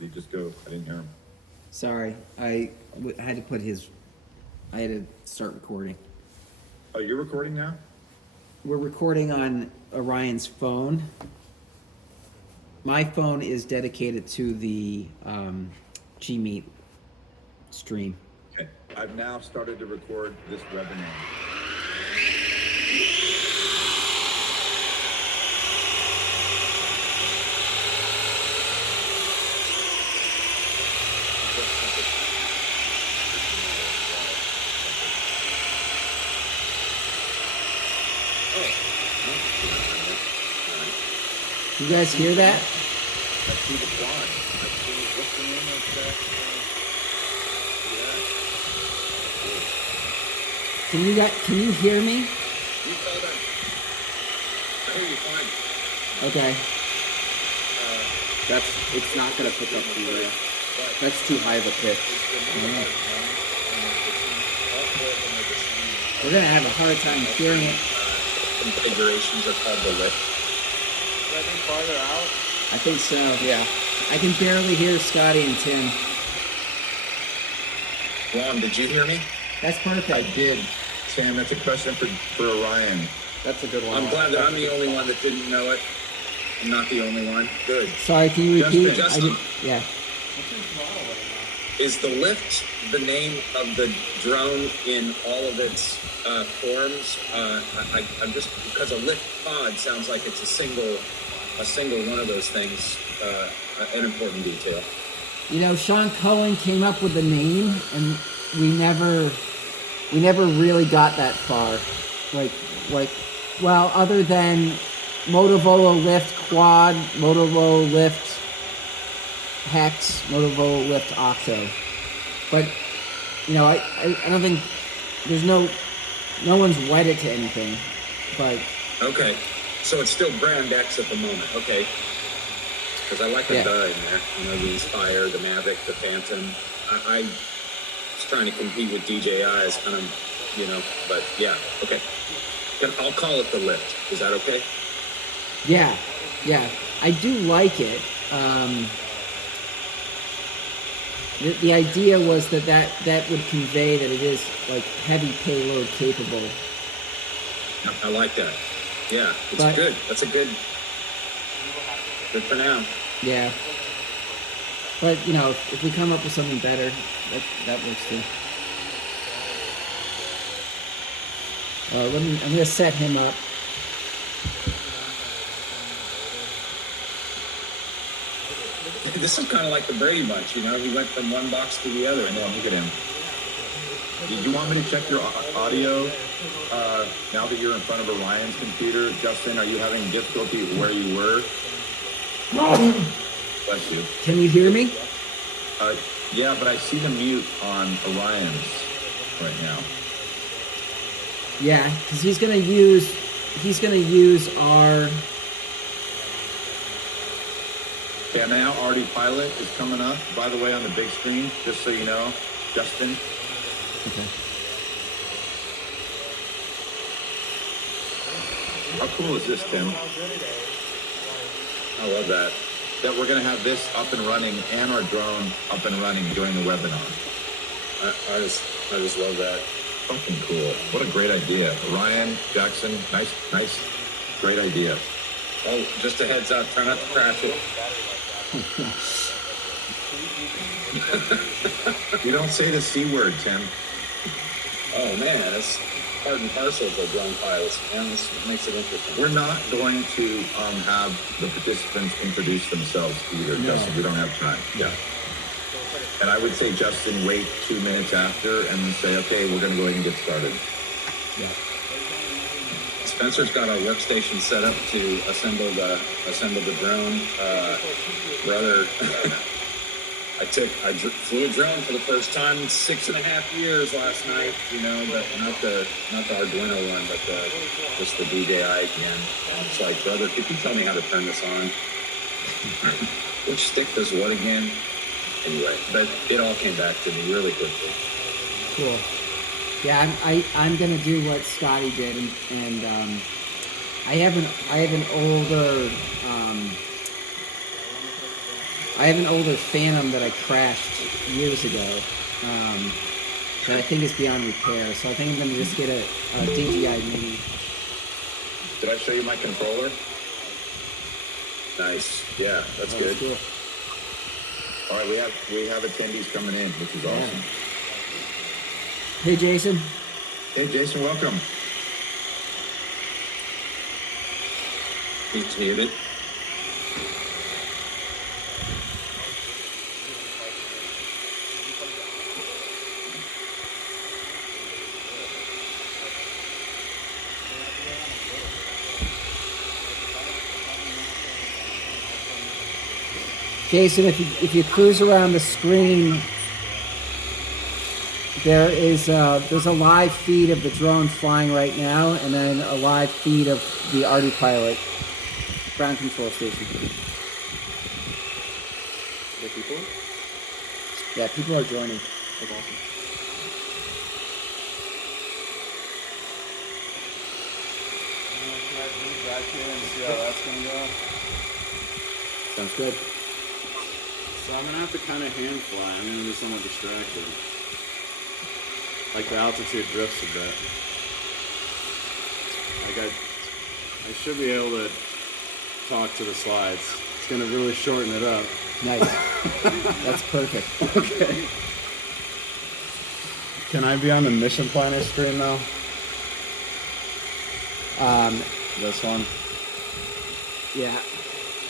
Did he just go? I didn't hear him. Sorry, I had to put his. I had to start recording. Oh, you're recording now? We're recording on Orion's phone. My phone is dedicated to the Gmeet stream. Okay. I've now started to record this webinar. You guys hear that? I see the quad. I see what's the name of that? Can you hear me? You tell them. I hear you fine. Okay. It's not gonna pick up the. That's too high of a pitch. We're gonna have a hard time hearing it. Configurations are called the lift. I think farther out. I think so. Yeah. I can barely hear Scotty and Tim. Ron, did you hear me? That's perfect. I did. Sam, that's a question for Orion. That's a good one. I'm glad that I'm the only one that didn't know it. I'm not the only one. Good. Sorry, can you repeat? Justin. Yeah. Is the lift the name of the drone in all of its forms? I'm just because a lift pod sounds like it's a single one of those things. An important detail. You know, Sean Cohen came up with the name, and we never really got that far. Well, other than Modovolo Lift Quad, Modovolo Lift Hex, Modovolo Lift Octo. But, you know, I don't think there's no one's wedded to anything. But Okay, so it's still brand X at the moment. Okay, because I like the duh in there. You know, the Inspire, the Mavic, the Phantom. I was trying to compete with DJI as kind of, you know, but yeah, okay. I'll call it the lift. Is that okay? yeah, I do like it. The idea was that would convey that it is like heavy payload capable. I like that. Yeah, it's good. That's a good for now. Yeah. But, you know, if we come up with something better, that works too. I'm going to set him up. This is kind of like the Brady Bunch, you know? He went from one box to the other. I know, look at him. Did you want me to check your audio now that you're in front of Orion's computer? Justin, are you having difficulty where you were? Bless you. Can you hear me? Yeah, but I see the mute on Orion's right now. Yeah, because he's gonna use our. Okay, now Already Pilot is coming up, by the way, on the big screen, just so you know, Justin. Okay. How cool is this, Tim? I love that. That we're going to have this up and running and our drone up and running during the webinar. I just love that. Fucking cool. What a great idea. Ryan, Jackson, nice, great idea. Oh, just a heads up, try not to crash it. You don't say the C word, Tim. Oh man, it's part and parcel to drone pilots, man. This makes it interesting. We're not going to have the participants introduce themselves either, No. Justin. We don't have time. Yeah. And I would say, Justin, wait 2 minutes after and then say, okay, we're going to go ahead and get started. Yeah. Spencer's got a workstation set up to assemble the drone. Brother, I flew a drone for the first time in 6.5 years last night. You know, but not the Arduino one, but just the DJI again. And it's like, brother, could you tell me how to turn this on? Which stick does what again? Anyway, but it all came back to me really quickly. Cool. Yeah, I'm gonna do what Scotty did, and I have an older I have an older Phantom that I crashed years ago. That I think is beyond repair. So I think I'm gonna just get a DJI Mini. Did I show you my controller? Nice. Yeah, that's good. Cool. All right, we have attendees coming in, which is awesome. Hey, Jason. Hey, Jason, welcome. He's muted. Jason, if you cruise around the screen, there's a live feed of the drone flying right now, and then a live feed of the Arty Pilot ground control station. Are there people? Yeah, people are joining. That's awesome. Can I move back here and see how that's gonna go? Sounds good. So I'm gonna have to kind of hand fly. I'm gonna be somewhat distracted. Like the altitude drifts a bit. Like I should be able to talk to the slides. It's gonna really shorten it up. Nice. That's perfect. Okay. Can I be on the mission planner screen now? This one? Yeah.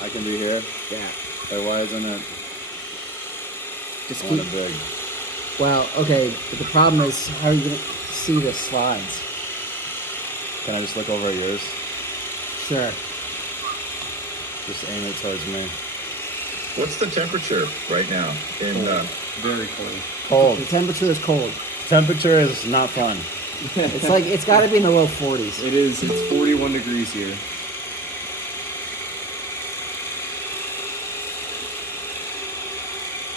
I can be here? Yeah. Wait, why isn't it? Just I want keep. it big. Well, okay, but the problem is, how are you gonna see the slides? Can I just look over at yours? Sure. Just aim it towards me. What's the temperature right now in Very cold. The Cold. temperature is cold. Temperature is not fun. It's like it's got to be in the low 40s. It is. It's 41 degrees here.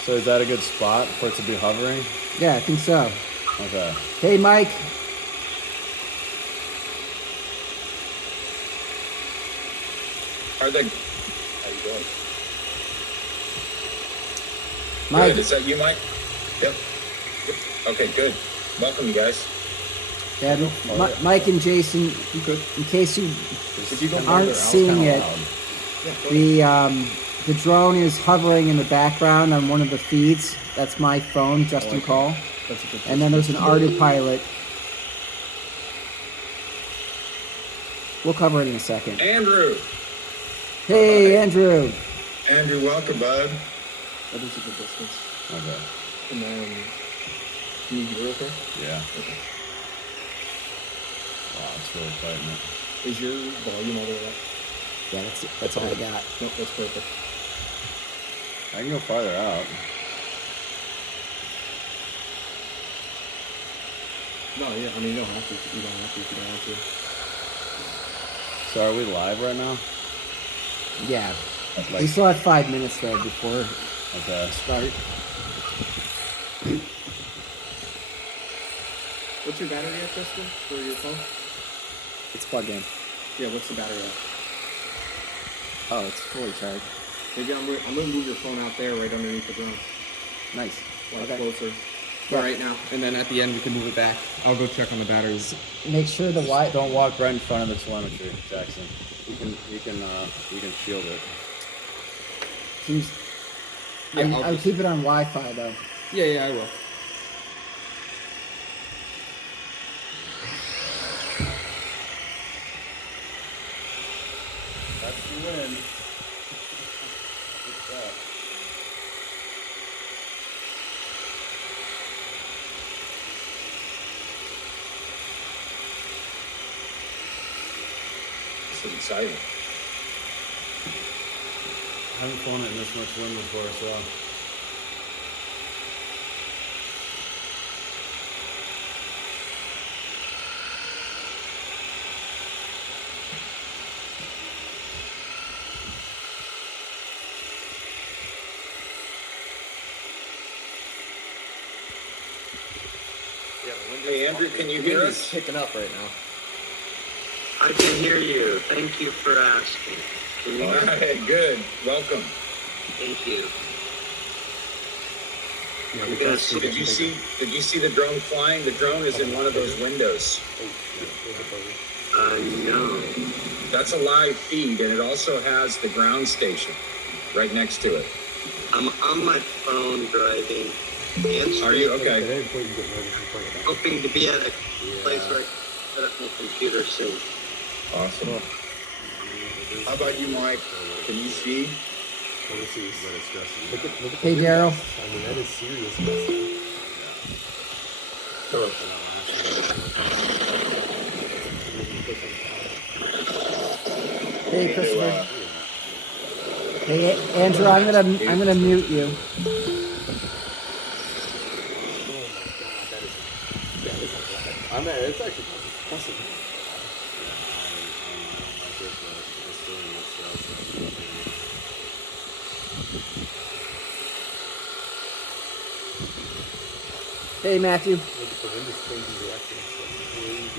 So is that a good spot for it to be hovering? Yeah, I think so. Okay. Hey, Mike. How you doing? Mike. Good. Is that you, Mike? Yep. Okay, good. Welcome, you guys. Yeah, Mike and Jason, in case you If you go aren't further, seeing kinda it, loud. the drone is hovering in the background on one of the feeds. That's my phone, Justin Call. That's a good And then there's an Arty Pilot. We'll cover it in a second. Andrew. Hey, Andrew. Andrew, welcome, bud. That is a good distance. Okay. And then, can you hear okay? Yeah. Wow, it's really fighting it. Is your volume all the way up? Yeah, that's all I got. Nope, that's perfect. I can go farther out. No, yeah, I mean, you don't have to. You don't have to if you don't want to. So are we live right now? Yeah. Like, We still have 5 minutes though before okay. start. What's your battery at, Justin, for your phone? It's plugged in. Yeah, what's the battery at? Oh, it's fully charged. Maybe I'm gonna move your phone out there right underneath the drone. Nice. Like Okay. closer. Yeah. For right now. And then at the end we can move it back. I'll go check on the batteries. Make sure the wire. Don't walk right in front of the telemetry, Jackson. You can shield it. Seems, Yeah, I would keep it on Wi-Fi though. Yeah, I will. That's the win. This is exciting. I haven't flown it in this much wind before, so. Hey, Andrew, can you hear It's us? picking up right now. I can hear you. Thank you for asking. Can you All hear me? right, good. Welcome. Thank you. I'm gonna sleep. Did you see the drone flying? The drone is in one of those windows. No. That's a live feed, and it also has the ground station right next to it. I'm on my phone driving. Answering. Are you okay? Hoping to be at a place where I can set up my computer soon. Awesome. How about you, Mike? Can you see? Hey, Daryl. I mean, that is serious messing. Hey, Christopher. Hey, Andrew. I'm gonna mute you. I mean, it's actually impressive. Hey, Matthew. Look at the windows changing direction. It's crazy.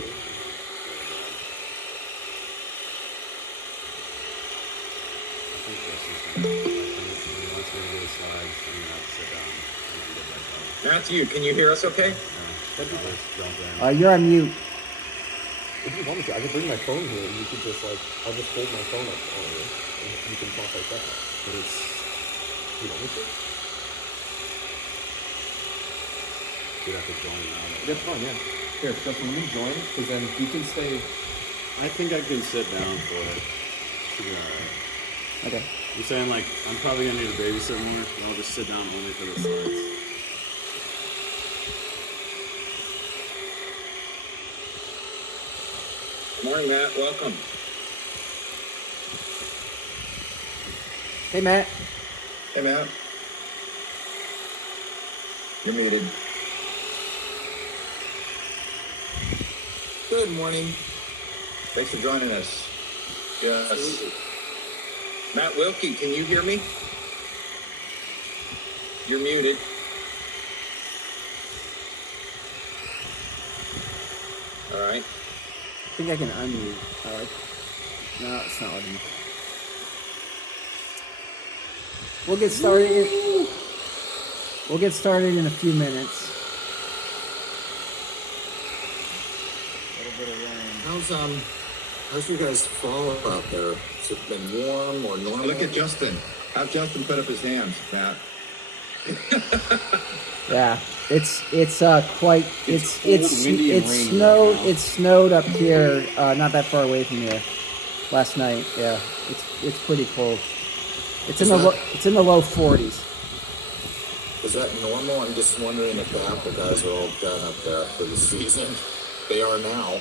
Matthew, can you hear us okay? You're on mute. If you want me to, I could bring my phone here and you could just like, I'll just hold my phone up on you and you can talk like that. But it's, you want me to? You'd have to join now. That's fine, yeah. Here, Justin, let me join, because then you can stay. I think I can sit down for it. Should be alright. Okay. You're saying like I'm probably gonna need to babysit more, and I'll just sit down only for the slides. Good morning, Matt. Welcome. Hey, Matt. Hey, Matt. You're muted. Good morning. Thanks for joining us. Yes. Matt Wilkie, can you hear me? You're muted. All right. I think I can unmute. No, it's not letting me. We'll get started. We'll get started in a few minutes. How's your guys' fall out there? Has it been warm or normal? Look at Justin. Have Justin put up his hands, Matt. Yeah, it's quite it's windy and rainy snowed right now. it's snowed up here, not that far away from here. Last night, yeah, it's pretty cold. It's in the low 40s. Is that normal? I'm just wondering if the Apple guys are all done up there for the season. They are now.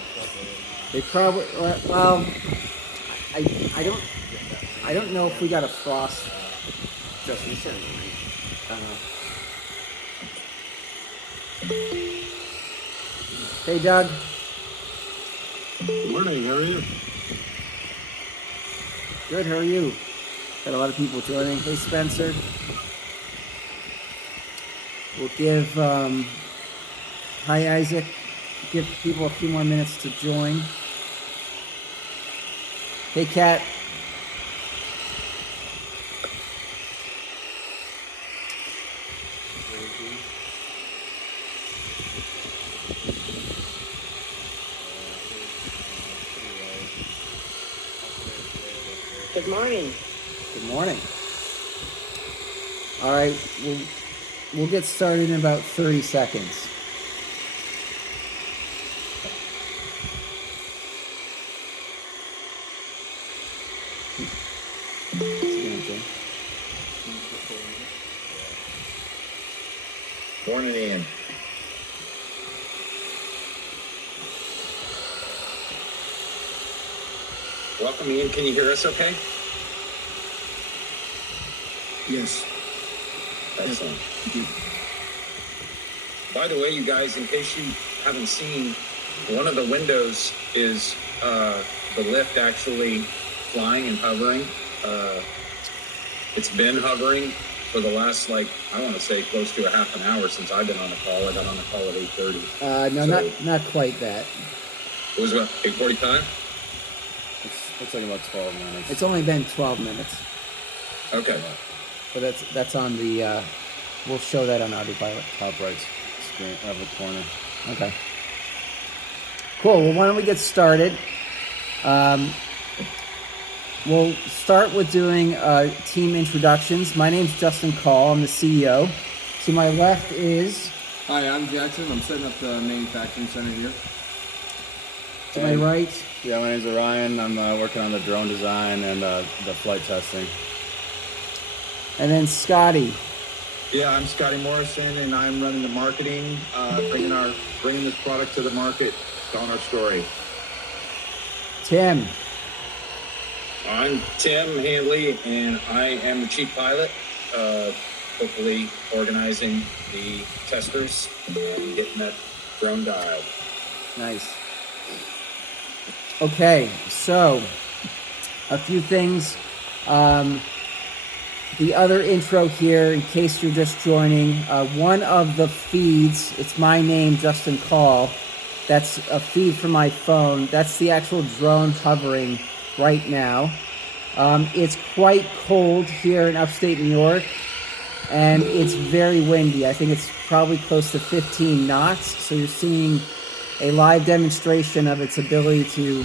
They probably well, I don't know if we got a frost. Just recently. Hey, Doug. Good morning. How are you? Good. How are you? Got a lot of people joining. Hey, Spencer. We'll give hi, Isaac. Give people a few more minutes to join. Hey, Kat. Good morning. Good morning. All right, we'll get started in about 30 seconds. Morning, Ian. Welcome, Ian. Can you hear us okay? Yes. Excellent. By the way, you guys, in case you haven't seen, one of the windows is the lift actually flying and hovering. It's been hovering for the last, I want to say close to a half an hour since I've been on the call. I got on the call at 8:30. No, So- not quite that. It was what, 8:45? Looks like about 12 minutes. It's only been 12 minutes, Okay. but that's on the we'll show that on Autopilot. Top right screen of the corner. Okay. Cool. Well, why don't we get started? We'll start with doing team introductions. My name's Justin Call. I'm the CEO. To my left is... Hi, I'm Jackson. I'm setting up the manufacturing center here. To my right... Yeah, my name's Orion. I'm working on the drone design and the flight testing. And then Scotty. Yeah, I'm Scotty Morrison, and I'm running the marketing, bringing this product to the market, telling our story. Tim. I'm Tim Handley, and I am the chief pilot, hopefully organizing the testers and getting that drone dialed. Nice. Okay, so a few things. The other intro here, in case you're just joining, one of the feeds, it's my name, Justin Call. That's a feed from my phone. That's the actual drone hovering right now. It's quite cold here in upstate New York, and it's very windy. I think it's probably close to 15 knots, so you're seeing a live demonstration of its ability to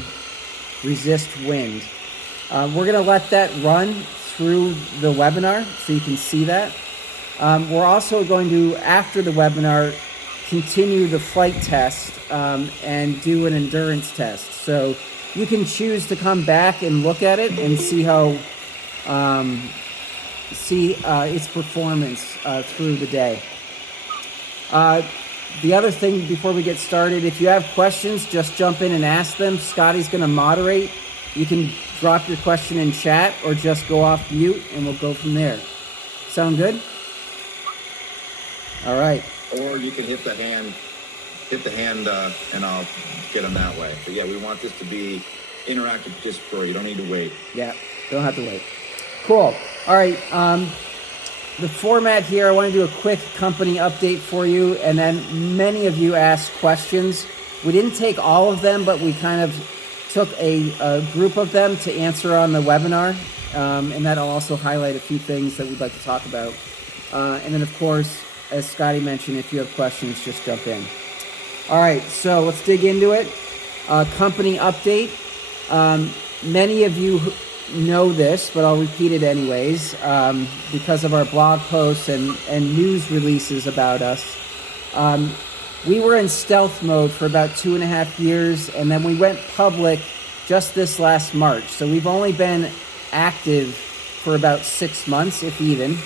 resist wind. We're going to let that run through the webinar so you can see that. We're also going to, after the webinar, continue the flight test and do an endurance test. So you can choose to come back and look at it and see how its performance through the day. The other thing before we get started, if you have questions, just jump in and ask them. Scotty's going to moderate. You can drop your question in chat or just go off mute and we'll go from there. Sound good? All right. Or you can hit the hand, and I'll get them that way. But yeah, we want this to be interactive participatory. You don't need to wait. Yeah, don't have to wait. Cool. All right. The format here, I want to do a quick company update for you, and then many of you asked questions. We didn't take all of them, but we kind of took a group of them to answer on the webinar, and that'll also highlight a few things that we'd like to talk about. And then, of course, as Scotty mentioned, if you have questions, just jump in. All right, so let's dig into it. Company update. Many of you know this, but I'll repeat it anyways, because of our blog posts and news releases about us. We were in stealth mode for about 2.5 years, and then we went public just this last March. So we've only been active for about 6 months, if even.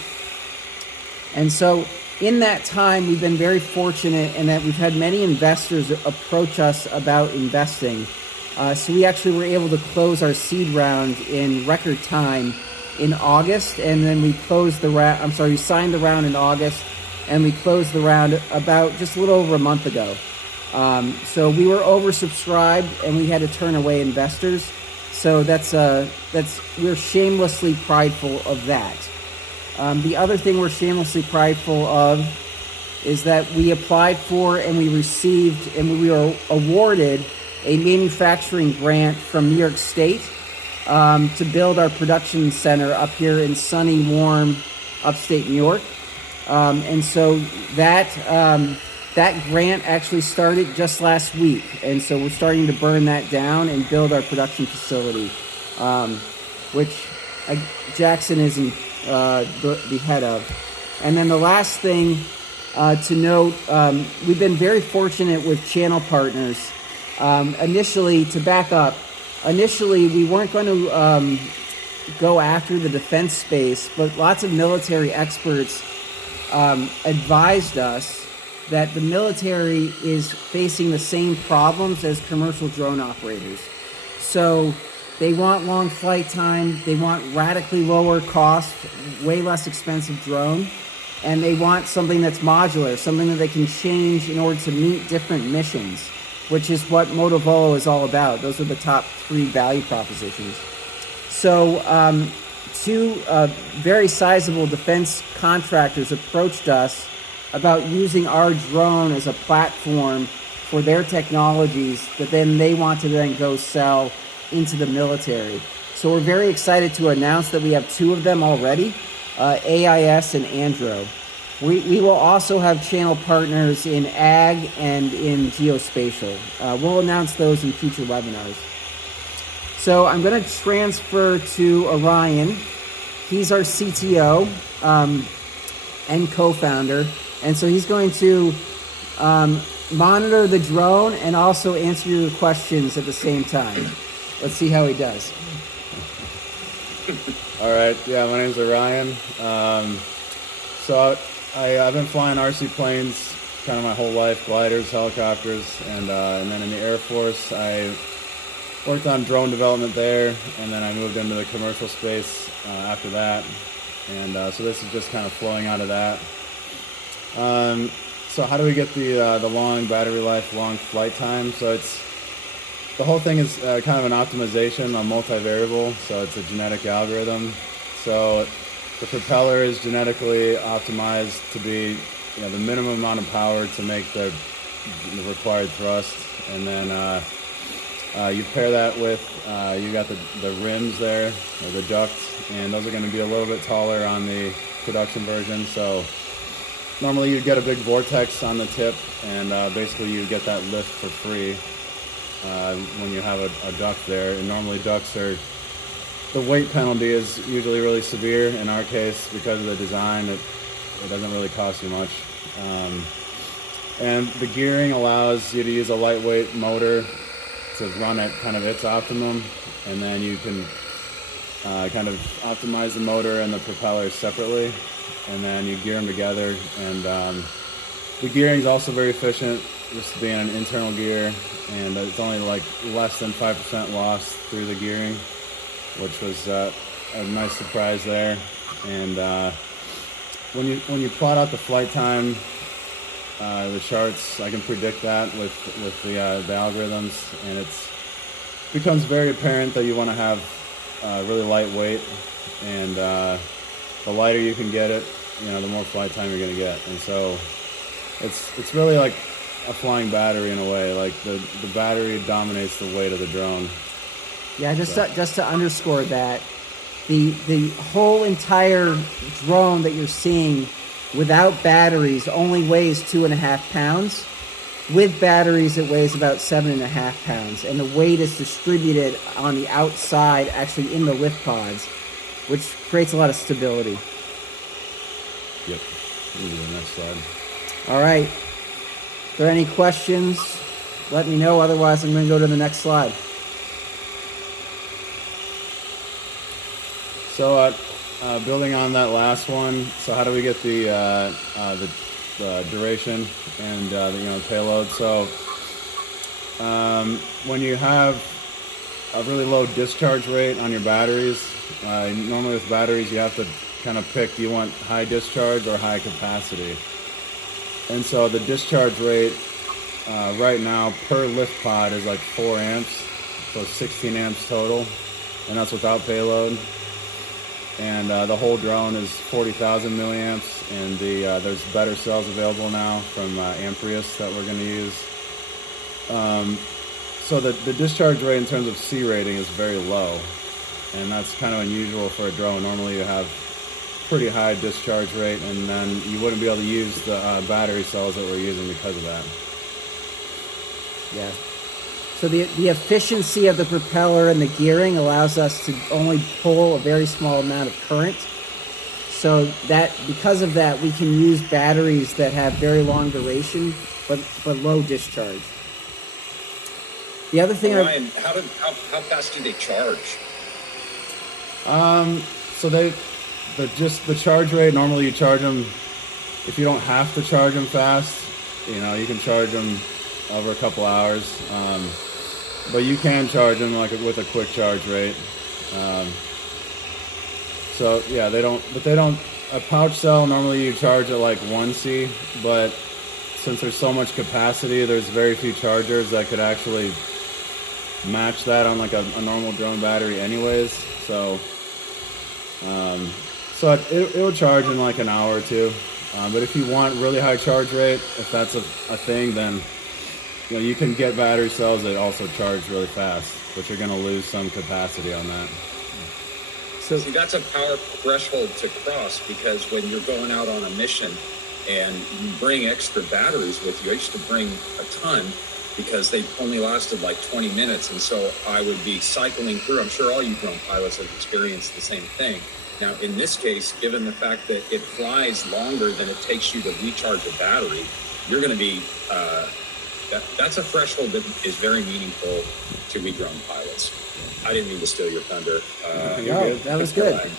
And so in that time, we've been very fortunate in that we've had many investors approach us about investing. So we actually were able to close our seed round in record time in August, and then we closed the round. We signed the round in August, and we closed the round about just a little over a month ago. So we were oversubscribed, and we had to turn away investors. So we're shamelessly prideful of that. The other thing we're shamelessly prideful of is that we applied for and we received and we were awarded a manufacturing grant from New York State to build our production center up here in sunny, warm, upstate New York. And so that grant actually started just last week. And so we're starting to burn that down and build our production facility, which Jackson is the head of. And then the last thing to note, we've been very fortunate with channel partners. Initially, to back up, we weren't going to go after the defense space, but lots of military experts advised us that the military is facing the same problems as commercial drone operators. So they want long flight time, they want radically lower cost, way less expensive drone, and they want something that's modular, something that they can change in order to meet different missions, which is what Modovolo is all about. Those are the top 3 value propositions. So two very sizable defense contractors approached us about using our drone as a platform for their technologies that then they want to then go sell into the military. So we're very excited to announce that we have 2 of them already, AIS and Andro. We will also have channel partners in ag and in geospatial. We'll announce those in future webinars. So I'm going to transfer to Orion. He's our CTO and co-founder. And so he's going to monitor the drone and also answer your questions at the same time. Let's see how he does. All right, yeah, my name's Orion. So I've been flying RC planes kind of my whole life, gliders, helicopters, and then in the Air Force, I worked on drone development there, and then I moved into the commercial space after that. And so this is just kind of flowing out of that. So how do we get the long battery life, long flight time? So the whole thing is kind of an optimization on multivariable, so it's a genetic algorithm. So the propeller is genetically optimized to be the minimum amount of power to make the required thrust, and then you pair that with, you got the rims there, or the ducts, and those are going to be a little bit taller on the production version. So normally you'd get a big vortex on the tip, and basically you get that lift for free when you have a duct there. And normally ducts are, the weight penalty is usually really severe. In our case, because of the design, it doesn't really cost you much. And the gearing allows you to use a lightweight motor to run at kind of its optimum, and then you can kind of optimize the motor and the propeller separately, and then you gear them together. And the gearing is also very efficient, just being an internal gear, and it's only like less than 5% loss through the gearing, which was a nice surprise there. And when you plot out the flight time, the charts, I can predict that with the algorithms, and it becomes very apparent that you want to have really lightweight, and the lighter you can get it, the more flight time you're going to get. And so it's really like a flying battery in a way. Like the battery dominates the weight of the drone. Yeah, just to underscore that, the whole entire drone that you're seeing without batteries only weighs 2.5 pounds. With batteries, it weighs about 7.5 pounds, and the weight is distributed on the outside, actually in the lift pods, which creates a lot of stability. Yep. Move to the next slide. All right. If there are any questions, let me know. Otherwise, I'm going to go to the next slide. So, building on that last one, so how do we get the duration and the payload? So, when you have a really low discharge rate on your batteries, normally with batteries you have to kind of pick, do you want high discharge or high capacity? And so the discharge rate right now per lift pod is like 4 amps, so 16 amps total, and that's without payload. And the whole drone is 40,000 milliamps, and there's better cells available now from Amprius that we're going to use. So the discharge rate in terms of C rating is very low, and that's kind of unusual for a drone. Normally you have pretty high discharge rate, and then you wouldn't be able to use the battery cells that we're using because of that. Yeah. So the efficiency of the propeller and the gearing allows us to only pull a very small amount of current. So that because of that, we can use batteries that have very long duration but low discharge. The other thing, Ryan, how fast do they charge? So the charge rate, normally you charge them, if you don't have to charge them fast, you can charge them over a couple hours. But you can charge them with a quick charge rate. So yeah, a pouch cell, normally you charge at like 1C, but since there's so much capacity, there's very few chargers that could actually match that on like a normal drone battery anyways. So it will charge in like an hour or two. But if you want really high charge rate, if that's a thing, then you can get battery cells that also charge really fast, but you're going to lose some capacity on that. So that's a power threshold to cross, because when you're going out on a mission, and you bring extra batteries with you. I used to bring a ton because they only lasted like 20 minutes. And so I would be cycling through. I'm sure all you drone pilots have experienced the same thing. Now, in this case, given the fact that it flies longer than it takes you to recharge a battery, you're going to be, that's a threshold that is very meaningful to we drone pilots. I didn't mean to steal your thunder. No, that was good.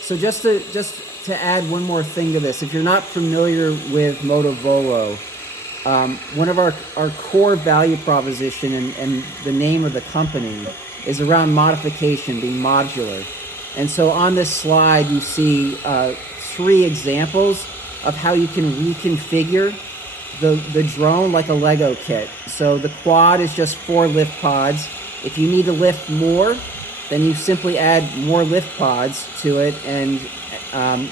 So just to add one more thing to this, if you're not familiar with Modovolo, one of our core value proposition and the name of the company is around modification, being modular. And so on this slide, you see 3 examples of how you can reconfigure the drone like a Lego kit. So the quad is just 4 lift pods. If you need to lift more, then you simply add more lift pods to it, and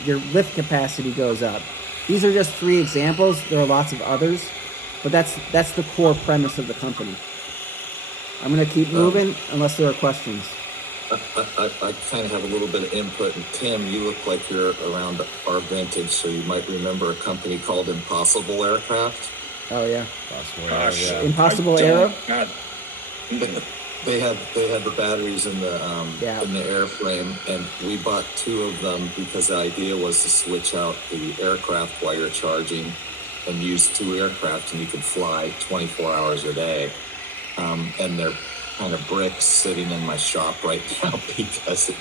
your lift capacity goes up. These are just 3 examples. There are lots of others, but that's the core premise of the company. I'm going to keep moving unless there are questions. I kind of have a little bit of input, and Tim, you look like you're around our vintage, so you might remember a company called Impossible Aircraft. Oh yeah, Gosh, Impossible Aero. God. They had the batteries in the in the airframe, and we bought 2 of them because the idea was to switch out the aircraft while you're charging, and use 2 aircraft, and you could fly 24 hours a day. And they're kind of bricks sitting in my shop right now because it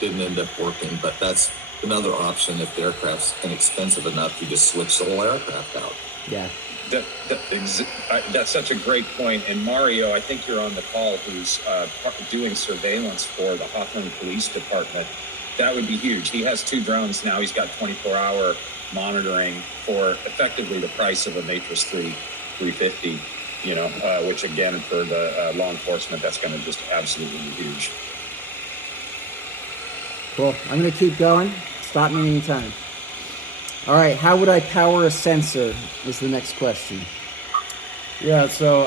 didn't end up working. But that's another option. If the aircraft's inexpensive enough, you just switch the whole aircraft out. Yeah. That's such a great point. And Mario, I think you're on the call, who's doing surveillance for the Hawthorne Police Department. That would be huge. He has 2 drones now. He's got 24-hour monitoring for effectively the price of a Matrix 350, which again, for the law enforcement, that's going to just absolutely be huge. Cool. I'm going to keep going. Stop me anytime. All right. How would I power a sensor is the next question. Yeah, so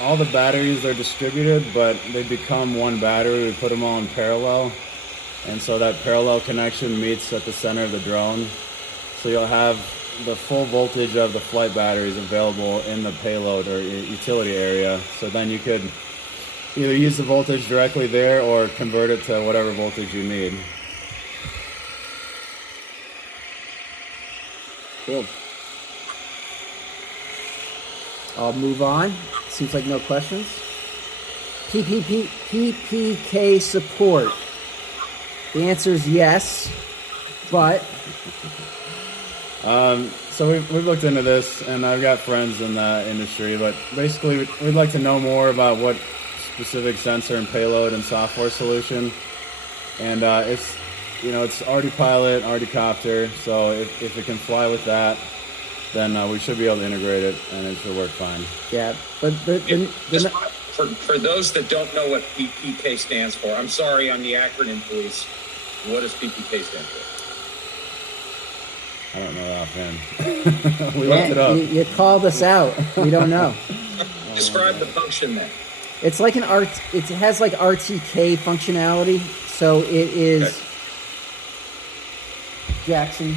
all the batteries are distributed, but they become one battery. We put them all in parallel. And so that parallel connection meets at the center of the drone. So you'll have the full voltage of the flight batteries available in the payload or utility area. So then you could either use the voltage directly there or convert it to whatever voltage you need. Cool. I'll move on. Seems like no questions. PPK support. The answer is yes, but... So we've looked into this, and I've got friends in the industry, but basically we'd like to know more about what specific sensor and payload and software solution. And it's Arty Pilot, Arty Copter, so if it can fly with that, then we should be able to integrate it, and it should work fine. Yeah, but for those that don't know what PPK stands for, I'm sorry, on the acronym, please. What does PPK stand for? I don't know that offhand. We looked it up. You called us out. We don't know. Describe the function then. It's like it has like RTK functionality, so it is. Okay. Jackson.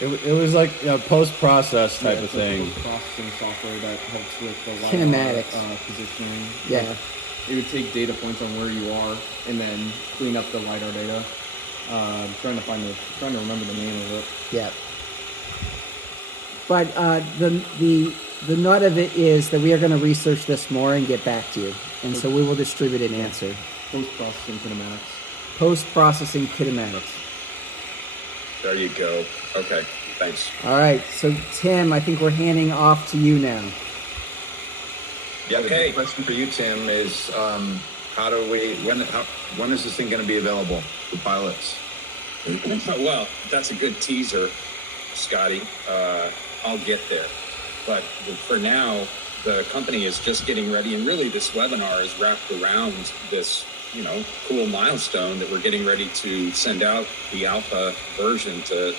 It was like a post-process type of thing. Processing software that helps with the Kinematics. Positioning. Yeah. It would take data points on where you are and then clean up the LiDAR data. Trying to remember the name of it. Yeah. But the nut of it is that we are going to research this more and get back to you, and so we will distribute an answer. Post-processing kinematics. Post-processing kinematics. There you go. Okay, thanks. All right, so Tim, I think we're handing off to you now. Yeah, the Okay. big question for you, Tim, is when is this thing going to be available for pilots? Well, that's a good teaser, Scotty. I'll get there. But for now, the company is just getting ready, and really this webinar is wrapped around this, cool milestone that we're getting ready to send out the alpha version to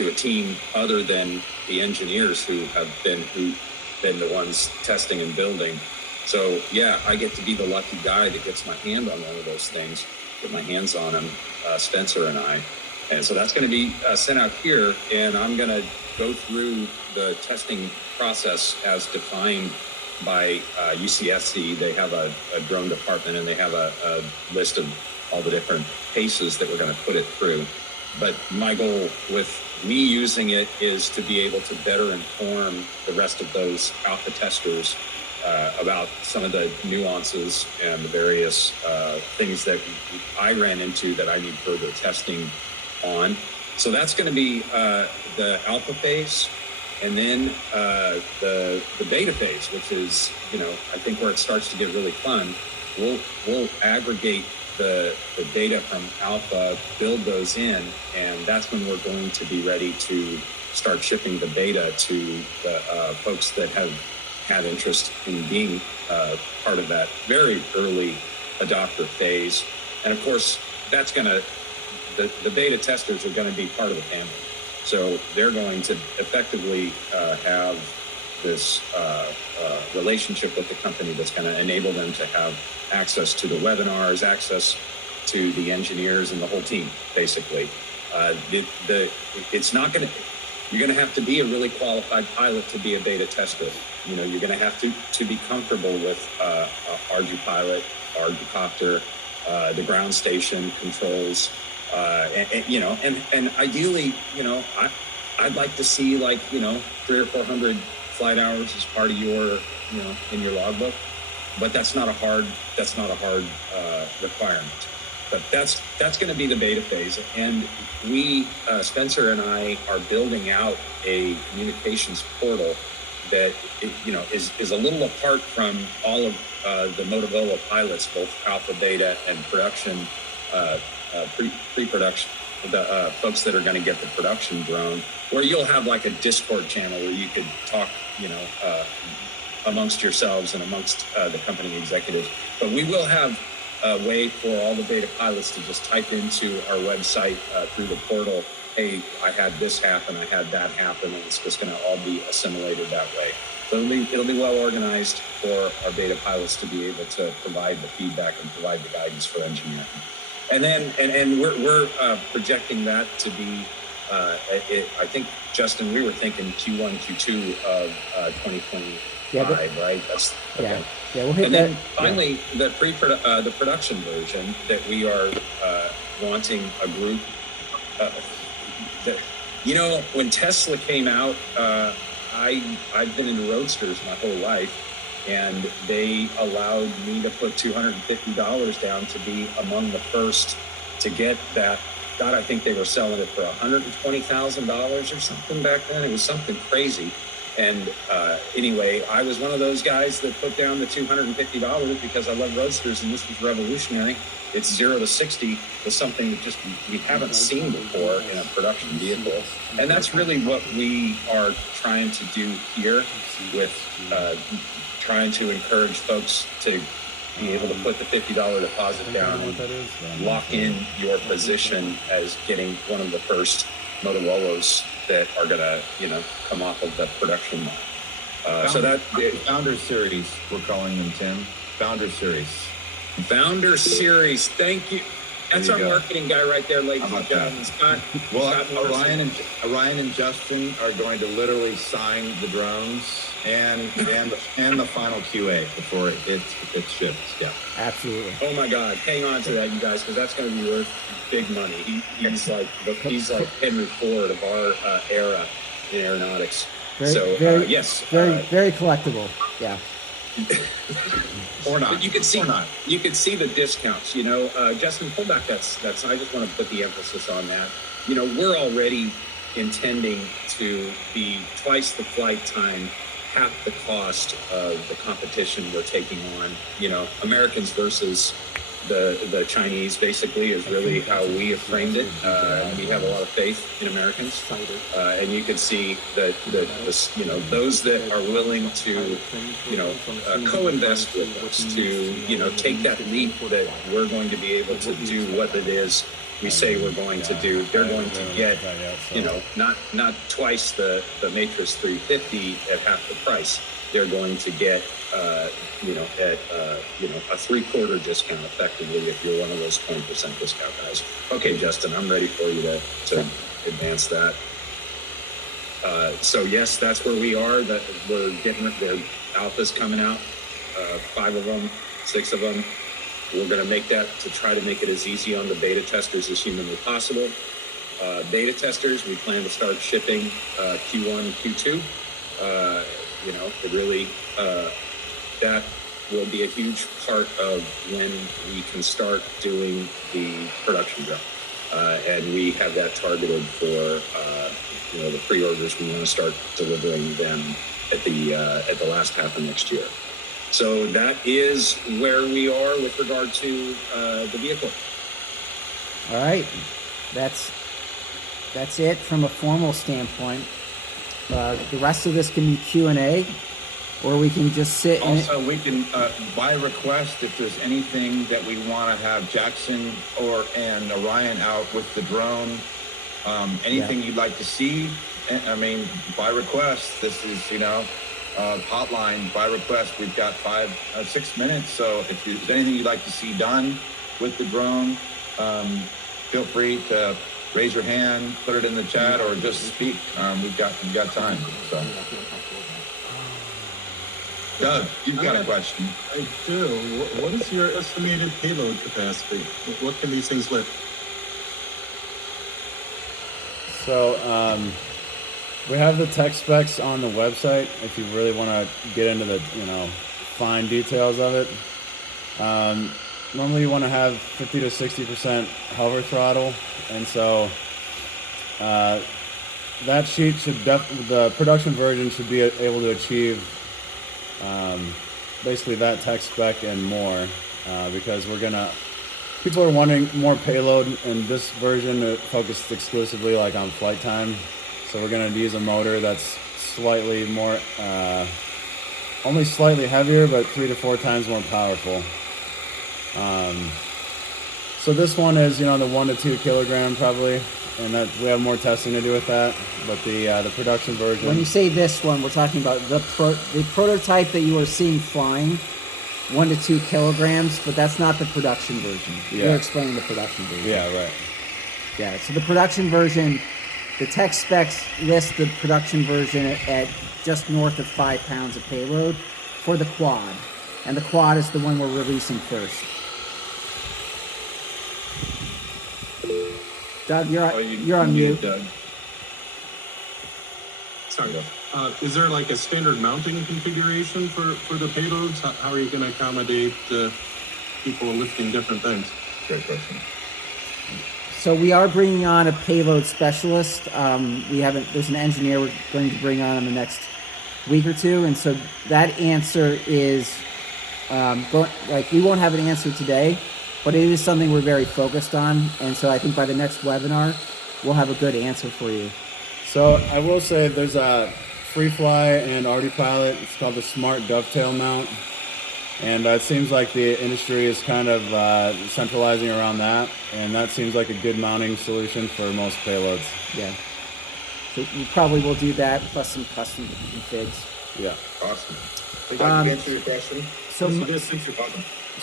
a team other than the engineers who have been the ones testing and building. So yeah, I get to be the lucky guy that gets my hand on one of those things, get my hands on them, Spencer and I. And so that's going to be sent out here, and I'm going to go through the testing process as defined by UCSC. They have a drone department, and they have a list of all the different paces that we're going to put it through. But my goal with me using it is to be able to better inform the rest of those alpha testers about some of the nuances and the various things that I ran into that I need further testing on. So that's going to be the alpha phase, and then the beta phase, which is, I think where it starts to get really fun. We'll aggregate the data from alpha, build those in, and that's when we're going to be ready to start shipping the beta to the folks that have had interest in being part of that very early adopter phase. And of course, that's going to, the beta testers are going to be part of the family. So they're going to effectively have this relationship with the company that's going to enable them to have access to the webinars, access to the engineers and the whole team, basically. It's not going to, you're going to have to be a really qualified pilot to be a beta tester. You're going to have to be comfortable with ArduPilot, ArduCopter, the ground station controls, and ideally, I'd like to see 300 or 400 flight hours as part of your, in your logbook, but that's not a hard requirement. But that's going to be the beta phase, and we, Spencer and I, are building out a communications portal that is a little apart from all of the Modovolo pilots, both alpha, beta, and production, pre-production. The folks that are going to get the production drone, where you'll have like a Discord channel where you could talk, amongst yourselves and amongst the company executives. But we will have a way for all the beta pilots to just type into our website through the portal, hey, I had this happen, I had that happen, and it's just going to all be assimilated that way. So it'll be well organized for our beta pilots to be able to provide the feedback and provide the guidance for engineering. And then, and we're projecting that to be, I think, Justin, we were thinking Q1, Q2 of 2025, right? That's okay. Yeah, we'll hit and that. Then finally, the production version that we are wanting a group. When Tesla came out, I've been into roadsters my whole life. And they allowed me to put $250 down to be among the first to get that. God, I think they were selling it for $120,000 or something back then. It was something crazy. And anyway, I was one of those guys that put down the $250 because I love roadsters, and this was revolutionary. It's 0 to 60 was something that just we haven't seen before in a production vehicle. And that's really what we are trying to do here with trying to encourage folks to be able to put the $50 deposit down and lock in your position as getting one of the first Motovolos that are going to, come off of the production line. So that Founder Series, we're calling them, Tim. Founder Series. Founder Series. Thank you. That's our marketing guy right there, ladies and gentlemen. Scott. Well, Scott Ryan and Justin are going to literally sign the drones and the final QA before it's shipped. Yeah, Absolutely. Oh my God, hang on to that, you guys, because that's going to be worth big money. He's like Henry Ford of our era in aeronautics. Yes, very collectible. Yeah. Or not. But you can see the discounts. Justin, pull back that. I just want to put the emphasis on that. We're already intending to be twice the flight time, half the cost of the competition we're taking on. Americans versus the Chinese, basically, is really how we have framed it. We have a lot of faith in Americans, and you can see that those that are willing to co-invest with us to take that leap that we're going to be able to do what it is we say we're going to do. They're going to get not twice the Matrix 350 at half the price. they're going to get, at a 3/4 discount effectively if you're one of those 20% discount guys. Okay, Justin, I'm ready for you to advance that. So yes, that's where we are. That we're getting their alphas coming out, 5 of them, 6 of them. We're going to make that to try to make it as easy on the beta testers as humanly possible. Beta testers, we plan to start shipping Q1, Q2. It really that will be a huge part of when we can start doing the production drone. And we have that targeted for the pre-orders. We want to start delivering them at the last half of next year. So that is where we are with regard to the vehicle. All right, that's it from a formal standpoint. The rest of this can be Q&A, or we can just sit. Also, we can by request if there's anything that we want to have Jackson and Orion out with the drone. Anything you'd like to see. I mean, by request. This is hotline by request. We've got 6 minutes. So if there's anything you'd like to see done with the drone, feel free to raise your hand, put it in the chat, or just speak. We've got time. So, Doug, you've got a question. I do. What is your estimated payload capacity? What can these things lift? So we have the tech specs on the website if you really want to get into the fine details of it. Normally you want to have 50 to 60% hover throttle, and so that sheet the production version should be able to achieve basically that tech spec and more, because people are wanting more payload, and this version focused exclusively on flight time. So we're gonna use a motor that's slightly more, only slightly heavier, but 3 to 4 times more powerful. So this one is, the 1 to 2 kilogram probably, and that we have more testing to do with that. But the production version. When you say this one, we're talking about the prototype that you are seeing flying, 1 to 2 kilograms, but that's not the production version. Yeah. You're explaining the production version. Yeah, right. Yeah, so the production version, the tech specs list the production version at just north of 5 pounds of payload for the quad. And the quad is the one we're releasing first. Doug, you're on mute. Doug. Sorry. Is there a standard mounting configuration for the payloads? How are you going to accommodate people lifting different things? Great question. So we are bringing on a payload specialist. There's an engineer we're going to bring on in the next week or two, and so that answer is we won't have an answer today, but it is something we're very focused on, and so I think by the next webinar we'll have a good answer for you. So I will say there's a FreeFly and Arty Pilot. It's called the Smart Dovetail Mount, and it seems like the industry is kind of centralizing around that, and that seems like a good mounting solution for most payloads. Yeah. So we probably will do that plus some custom configs. Yeah. Awesome. I think I can answer your question. So Chris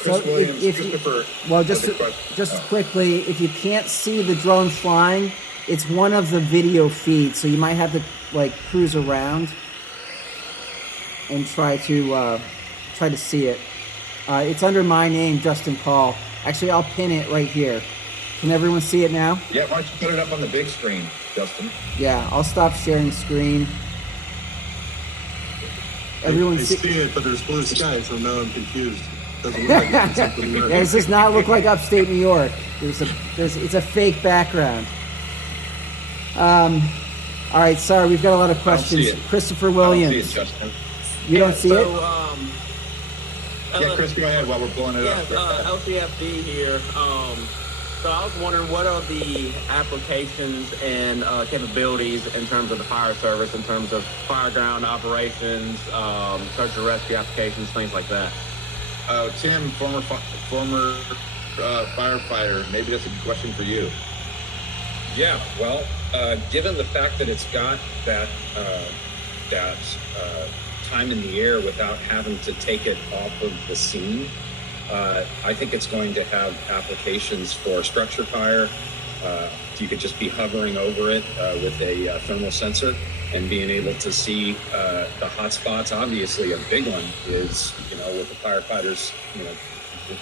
so Williams, if Christopher. well, just quickly, if you can't see the drone flying, it's one of the video feeds, so you might have to cruise around and try to see it. It's under my name, Justin Paul. Actually, I'll pin it right here. Can everyone see it now? Yeah, why don't you put it up on the big screen, Justin? Yeah, I'll stop sharing screen. I see it, but there's blue sky, so now I'm confused. Doesn't look like it's something Yeah, this does not look like upstate New York. It's a fake background. All right, sorry, we've got a lot of questions. Christopher Williams. I don't see it, Justin. You don't see it? Yeah, Chris, go ahead while we're pulling it up. LCFD here. So I was wondering, what are the applications and capabilities in terms of the fire service, in terms of fire ground operations, search and rescue applications, things like that? Tim, former firefighter, maybe that's a good question for you. Yeah, well, given the fact that it's got that time in the air without having to take it off of the scene. I think it's going to have applications for structure fire. You could just be hovering over it with a thermal sensor and being able to see the hot spots. Obviously, a big one is, with the firefighters,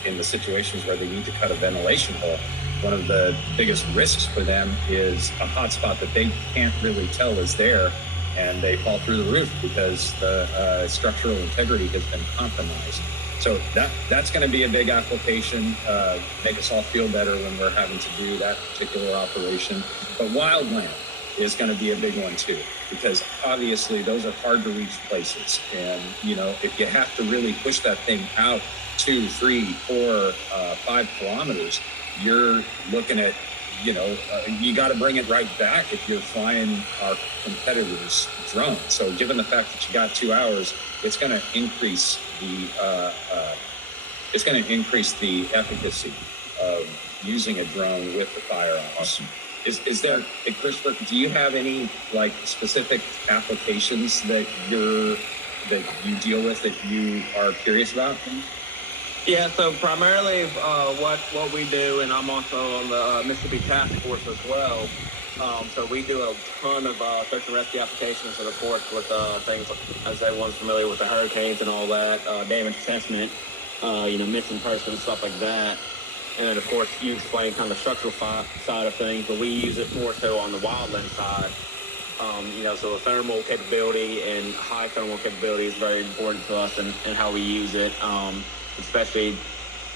in the situations where they need to cut a ventilation hole, one of the biggest risks for them is a hot spot that they can't really tell is there, and they fall through the roof because the structural integrity has been compromised. So that's going to be a big application, make us all feel better when we're having to do that particular operation. But wildland is going to be a big one too, because obviously those are hard to reach places. And, if you have to really push that thing out 2, 3, 4, 5 kilometers, you're looking at, you got to bring it right back if you're flying our competitors' drone. So given the fact that you got 2 hours, it's going to increase the efficacy of using a drone with the firearms. Awesome. Is there, Christopher, do you have any specific applications that you deal with that you are curious about? Yeah, so primarily what we do, and I'm also on the Mississippi Task Force as well. So we do a ton of search and rescue applications, and of course with things, as everyone's familiar with the hurricanes and all that, damage assessment, missing persons, stuff like that. And then of course you explain kind of the structural side of things, but we use it more so on the wildland side. So the thermal capability and high thermal capability is very important to us and how we use it. Especially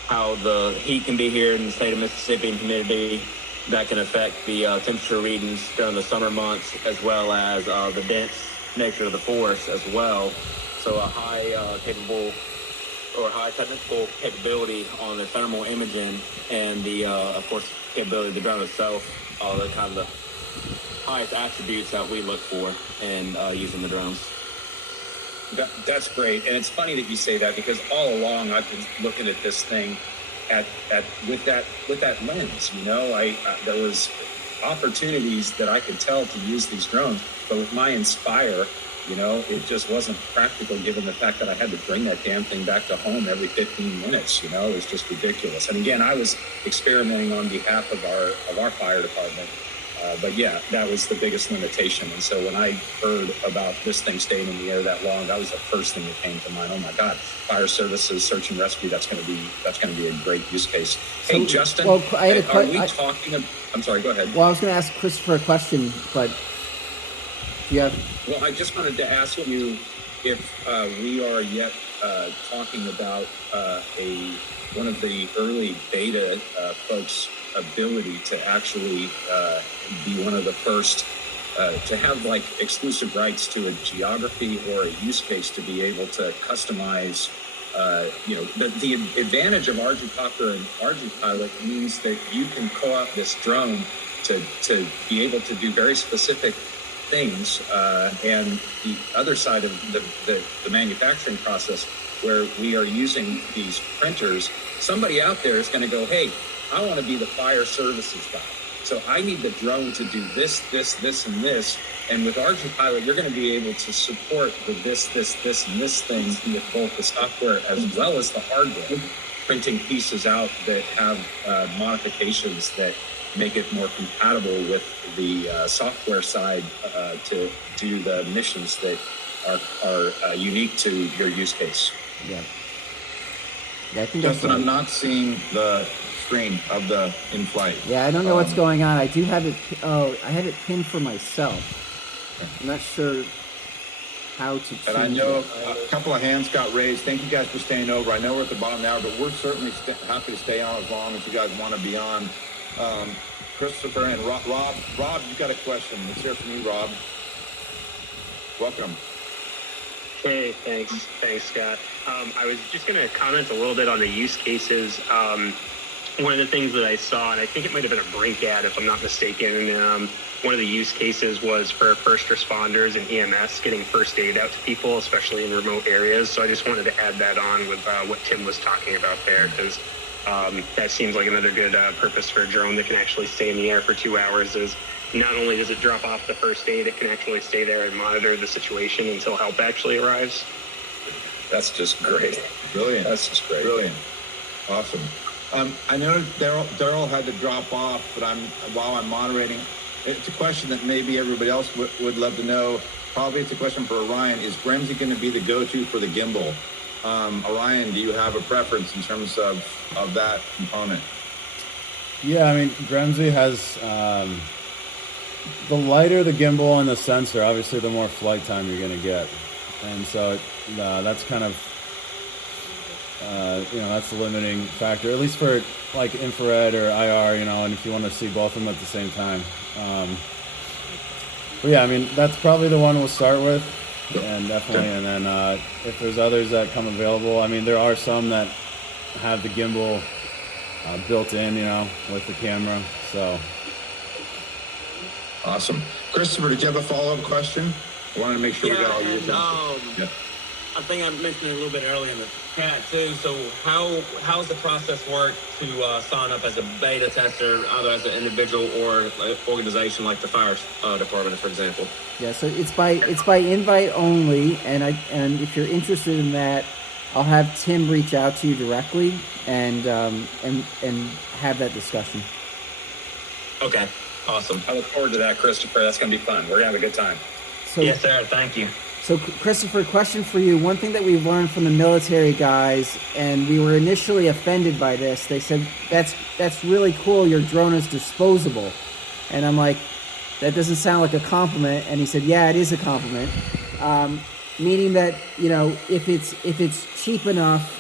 how the heat can be here in the state of Mississippi and humidity that can affect the temperature readings during the summer months, as well as the dense nature of the forest as well. So a high technical capability on the thermal imaging and the, of course, capability of the drone itself are the kind of the highest attributes that we look for in using the drones. That's great, and it's funny that you say that, because all along I've been looking at this thing with that lens. There was opportunities that I could tell to use these drones, but with my Inspire, it just wasn't practical given the fact that I had to bring that damn thing back to home every 15 minutes. It was just ridiculous. And again, I was experimenting on behalf of our fire department. But yeah, that was the biggest limitation. And so when I heard about this thing staying in the air that long, that was the first thing that came to mind. Oh my God, fire services, search and rescue. That's going to be a great use case. Hey, Justin, well, I had I'm sorry, go ahead. Well, I was going to ask Christopher a question, but yeah. Well, I just wanted to ask you if we are yet talking about one of the early beta folks' ability to actually be one of the first to have exclusive rights to a geography or a use case to be able to customize. The advantage of ArduCopter and ArduPilot means that you can co-op this drone to be able to do very specific things, and the other side of the manufacturing process, where we are using these printers, somebody out there is going to go, hey, I want to be the fire services guy. So I need the drone to do this, and this. And with ArduPilot, you're going to be able to support the this, and this things with both the software as well as the hardware, printing pieces out that have modifications that make it more compatible with the software side to do the missions that are unique to your use case. Yeah. I think Justin, I'm not seeing the screen of the in-flight. Yeah, I don't know what's going on. I do have it. Oh, I have it pinned for myself. I'm not sure how to change it. And I know a couple of hands got raised. Thank you guys for staying over. I know we're at the bottom now, but we're certainly happy to stay on as long as you guys want to be on. Christopher and Rob, you got a question. Let's hear from you, Rob. Welcome. Hey, thanks, Scott. I was just going to comment a little bit on the use cases. One of the things that I saw, and I think it might have been a Brink ad if I'm not mistaken, one of the use cases was for first responders and EMS getting first aid out to people, especially in remote areas. So I just wanted to add that on with what Tim was talking about there, because that seems like another good purpose for a drone that can actually stay in the air for 2 hours. Is not only does it drop off the first aid, it can actually stay there and monitor the situation until help actually arrives. That's just great. Brilliant. That's just great. Brilliant. Awesome. I know Daryl had to drop off, but while I'm moderating, it's a question that maybe everybody else would love to know. Probably it's a question for Orion. Is Bremsy going to be the go-to for the gimbal? Orion, do you have a preference in terms of that component? Yeah, I mean, Bremsy has the lighter the gimbal and the sensor, obviously the more flight time you're going to get. And so that's kind of, that's the limiting factor, at least for like infrared or IR, and if you want to see both of them at the same time. But yeah, I mean, that's probably the one we'll start with, and definitely, and then if there's others that come available, I mean, there are some that have the gimbal built in, with the camera, so. Awesome. Christopher, did you have a follow-up question? I wanted to make sure we got all your attention. I think I mentioned it a little bit earlier in the chat too. So how's the process work to sign up as a beta tester, either as an individual or an organization like the fire department, for example? Yeah, so it's by invite only, and if you're interested in that, I'll have Tim reach out to you directly and have that discussion. Okay, awesome. I look forward to that, Christopher. That's going to be fun. We're going to have a good time. So, yes, sir. Thank you. So, Christopher, question for you. One thing that we've learned from the military guys, and we were initially offended by this, they said, that's really cool, your drone is disposable. And I'm like, that doesn't sound like a compliment. And he said, yeah, it is a compliment. Meaning that, if it's cheap enough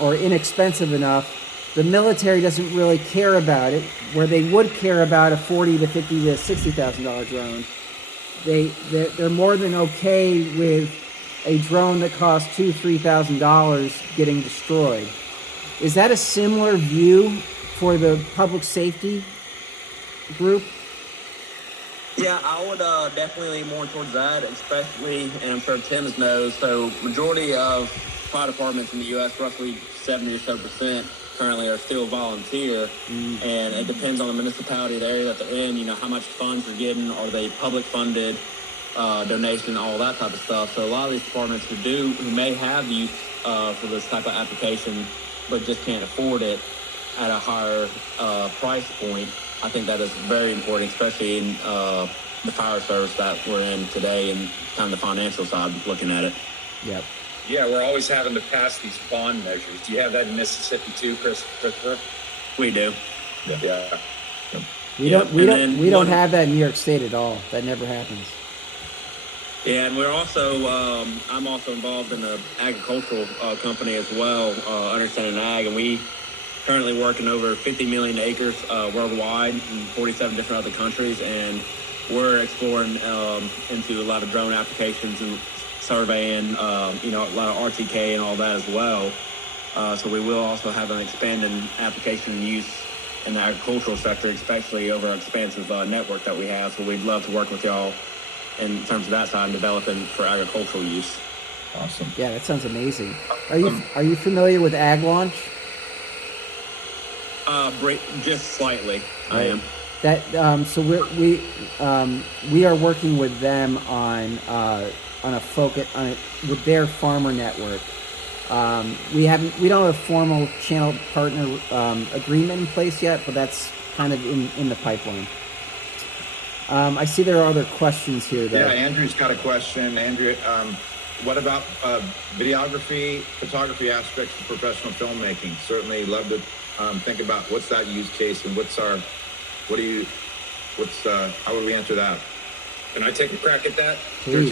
or inexpensive enough, the military doesn't really care about it, where they would care about a $40,000 to $50,000 to $60,000 drone. They're more than okay with a drone that costs $2,000 to $3,000 getting destroyed. Is that a similar view for the public safety group? Yeah, I would definitely lean more towards that, especially, and I'm sure Tim knows, so majority of fire departments in the U.S., roughly 70 or so percent, currently are still volunteer, and it depends on the municipality, the area that they're in, how much funds they're getting, are they public funded, donation, all that type of stuff. So a lot of these departments who may have use for this type of application, but just can't afford it at a higher price point. I think that is very important, especially in the fire service that we're in today and kind of the financial side looking at it. Yep. Yeah, we're always having to pass these bond measures. Do you have that in Mississippi too, Christopher? We do. Yeah. We don't have that in New York State at all. That never happens. Yeah, and we're also I'm also involved in an agricultural company as well, Understanding Ag, and we currently work in over 50 million acres worldwide in 47 different other countries, and we're exploring into a lot of drone applications and surveying, a lot of RTK and all that as well. So we will also have an expanding application and use in the agricultural sector, especially over an expansive network that we have. So we'd love to work with y'all in terms of that side and developing for agricultural use. Awesome. Yeah, that sounds amazing. Are you familiar with Ag Launch? Just slightly, right. I am. That so we are working with them on a focus with their farmer network. We don't have a formal channel partner agreement in place yet, but that's kind of in the pipeline. I see there are other questions here, though. Yeah, Andrew's got a question. Andrew, what about videography, photography aspects of professional filmmaking? Certainly love to think about what's that use case and how would we answer that? Can I take a crack at that? Please.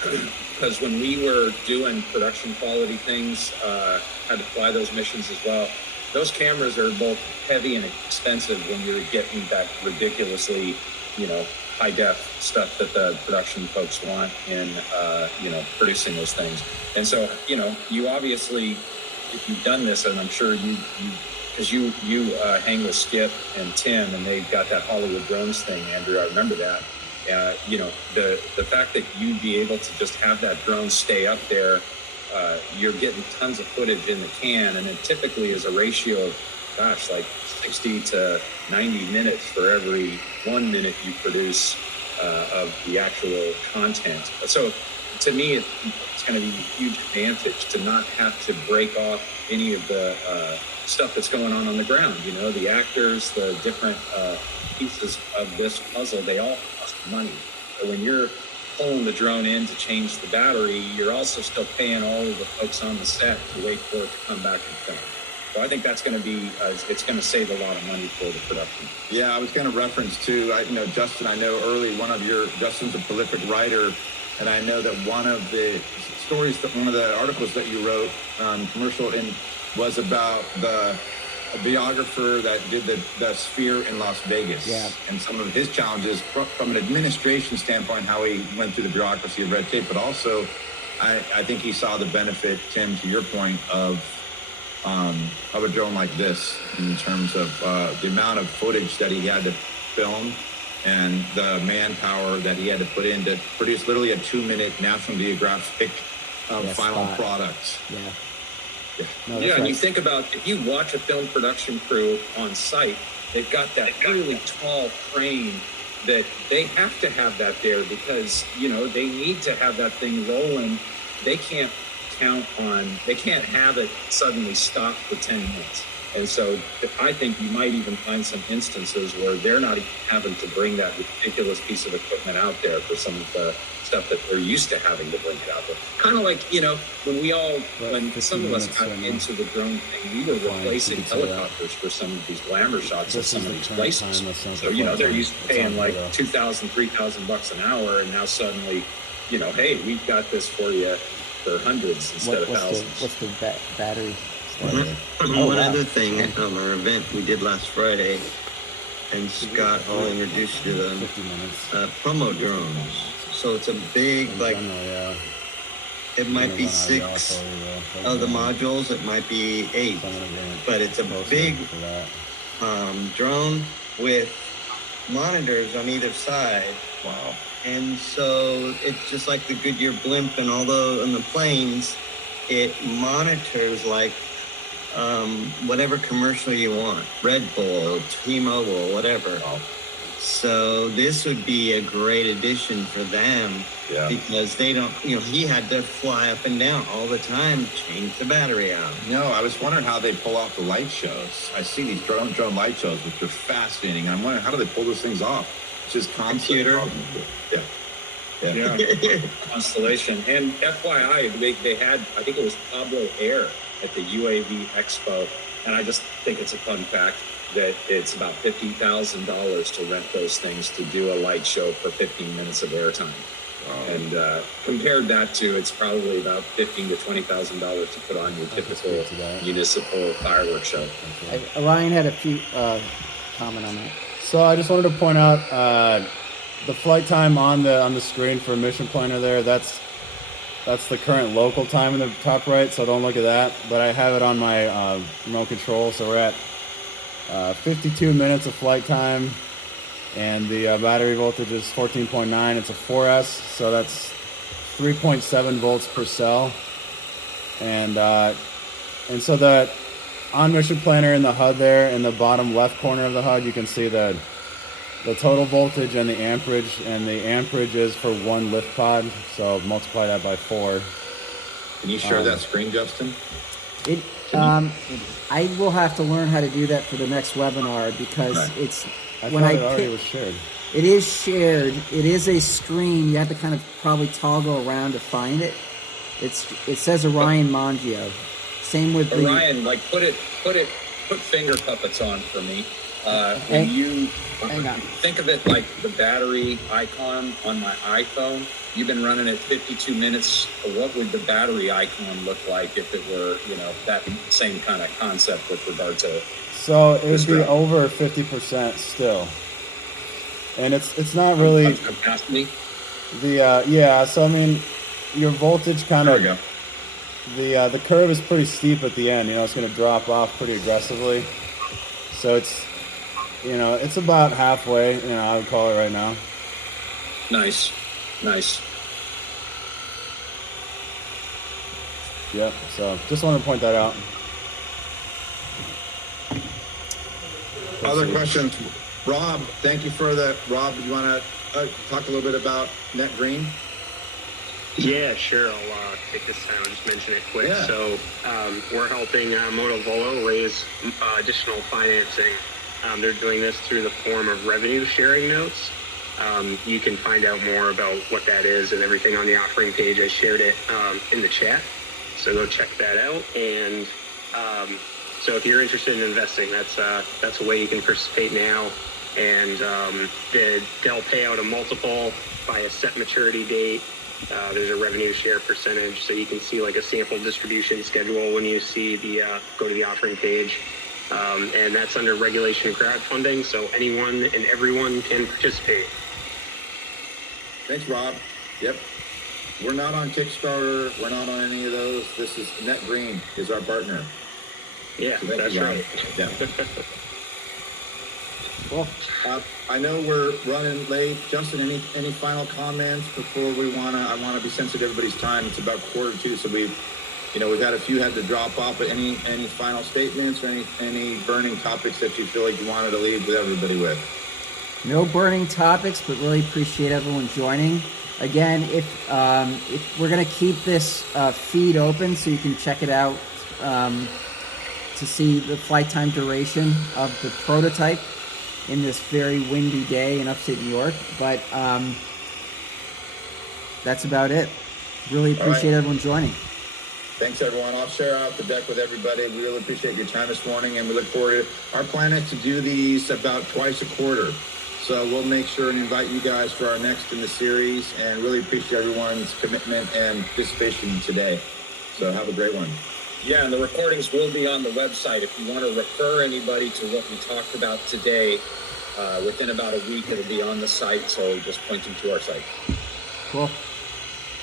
Because when we were doing production quality things, had to fly those missions as well. Those cameras are both heavy and expensive when you're getting that ridiculously, high def stuff that the production folks want in, producing those things. And so, you obviously, if you've done this, and I'm sure because you hang with Skip and Tim, and they've got that Hollywood drones thing, Andrew, I remember that. The fact that you'd be able to just have that drone stay up there, you're getting tons of footage in the can, and it typically is a ratio of, like 60 to 90 minutes for every 1 minute you produce of the actual content. So to me, it's going to be a huge advantage to not have to break off any of the stuff that's going on the ground. You know, the actors, the different pieces of this puzzle, they all cost money. So when you're pulling the drone in to change the battery, you're also still paying all of the folks on the set to wait for it to come back and film. So I think that's going to be, it's going to save a lot of money for the production. Yeah, I was going to reference to, Justin, I know Justin's a prolific writer, and I know that one of the articles that you wrote, commercial, was about the videographer that did the Sphere in Las Vegas. Yeah. And some of his challenges from an administration standpoint, how he went through the bureaucracy of red tape, but also I think he saw the benefit, Tim, to your point, of a drone like this in terms of the amount of footage that he had to film and the manpower that he had to put in to produce literally a 2-minute National Geographic final product. Yeah. No, and you think about, if you watch a film production crew on site, they've got that really tall crane that they have to have that there because, they need to have that thing rolling. They can't they can't have it suddenly stop for 10 minutes. And so I think you might even find some instances where they're not even having to bring that ridiculous piece of equipment out there for some of the stuff that they're used to having to bring it out there. Kind of like, when some of us got into the drone thing, we were replacing helicopters for some of these glamour shots of some of these places. So, they're used to paying like $2,000, $3,000 an hour, and now suddenly, hey, we've got this for you for hundreds instead of thousands. What's the battery? One other thing on our event we did last Friday, and Scott, I'll introduce you to them, promo drones. So it's a big, it might be 6 of the modules, it might be 8, but it's a big drone with monitors on either side. Wow. And so it's just like the Goodyear blimp and on the planes, it monitors like whatever commercial you want, Red Bull, T-Mobile, whatever. So this would be a great addition for them because they don't, he had to fly up and down all the time, change the battery out. No, I was wondering how they pull off the light shows. I see these drone light shows, which are fascinating. I'm wondering, how do they pull those things off? It's just computer. Yeah. Constellation. And FYI, they had, I think it was Pablo Air at the UAV Expo. And I just think it's a fun fact that it's about $50,000 to rent those things to do a light show for 15 minutes of airtime. Wow. And compared that to, it's probably about $15,000 to $20,000 to put on your typical municipal fireworks show. Ryan had a few comment on that. So I just wanted to point out the flight time on the screen for Mission Planner there. That's the current local time in the top right, so don't look at that. But I have it on my remote control, so we're at 52 minutes of flight time, and the battery voltage is 14.9. It's a 4S, so that's 3.7 volts per cell. And so the on Mission Planner in the HUD there, in the bottom left corner of the HUD, you can see the total voltage and the amperage, and the amperage is for one lift pod, so multiply that by 4. Can you share that screen, Justin? I will have to learn how to do that for the next webinar because it's when I already was shared. It is shared. It is a screen. You have to kind of probably toggle around to find it. It says Orion Mangio. Same with Orion. Like put finger puppets on for me. When you think of it like the battery icon on my iPhone, you've been running at 52 minutes. What would the battery icon look like if it were, that same kind of concept with regard to? So it would be over 50% still, and it's not really. Capacity. So I mean, your voltage kind of. The curve is pretty steep at the end. It's going to drop off pretty aggressively. So it's about halfway. I would call it right now. Nice. Yep. So just wanted to point that out. Other questions? Rob, thank you for the. Rob, do you want to talk a little bit about Net Green? Yeah, sure. I'll take this time and just mention it quick. Yeah. So we're helping Modovolo raise additional financing. They're doing this through the form of revenue sharing notes. You can find out more about what that is and everything on the offering page. I shared it in the chat, so go check that out. And so if you're interested in investing, that's a way you can participate now. And they'll pay out a multiple by a set maturity date. There's a revenue share percentage, so you can see like a sample distribution schedule when you see the go to the offering page. And that's under regulation crowdfunding, so anyone and everyone can participate. Thanks, Rob. Yep. We're not on Kickstarter. We're not on any of those. This is Net Green is our partner. Yeah, So that's right. Yeah. Cool. I know we're running late. Justin, any final comments before I want to be sensitive to everybody's time. It's about 1:45, so we've had a few had to drop off, but any final statements or any burning topics that you feel like you wanted to leave with everybody with? No burning topics, but really appreciate everyone joining. Again, if we're gonna keep this feed open so you can check it out to see the flight time duration of the prototype in this very windy day in upstate New York. But that's about it. Really appreciate everyone joining. Thanks, everyone. I'll share out the deck with everybody. We really appreciate your time this morning, and we look forward to our plan is to do these about twice a quarter. So we'll make sure and invite you guys for our next in the series, and really appreciate everyone's commitment and participation today. So have a great one. Yeah, and the recordings will be on the website. If you want to refer anybody to what we talked about today, within about a week, it'll be on the site. So just point them to our site. Cool.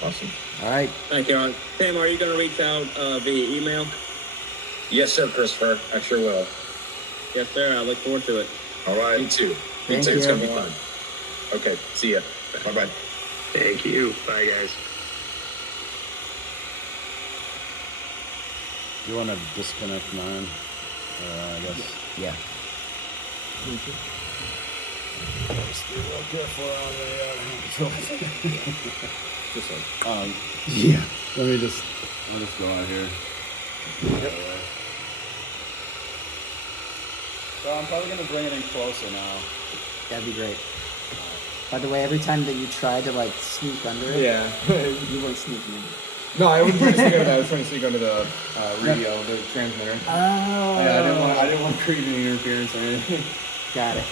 Awesome. All right. Thank you. Tim, are you going to reach out via email? Yes, sir, Christopher. I sure will. Yes, sir. I look forward to it. All right. Me too. Thank you. It's going to be fun. Okay. See ya. Bye-bye. Thank you. Bye, guys. You want to disconnect mine? I guess. Yeah. Just be real careful on the Just like, yeah. I'll just go out here. Yep. So I'm probably gonna bring it in closer now. That'd be great. By the way, every time that you tried to like sneak under it, you weren't sneaking in. No, I wasn't trying to sneak under that. I was trying to sneak under the radio, the transmitter. Oh. Yeah, I didn't want to create any interference or anything. Got it.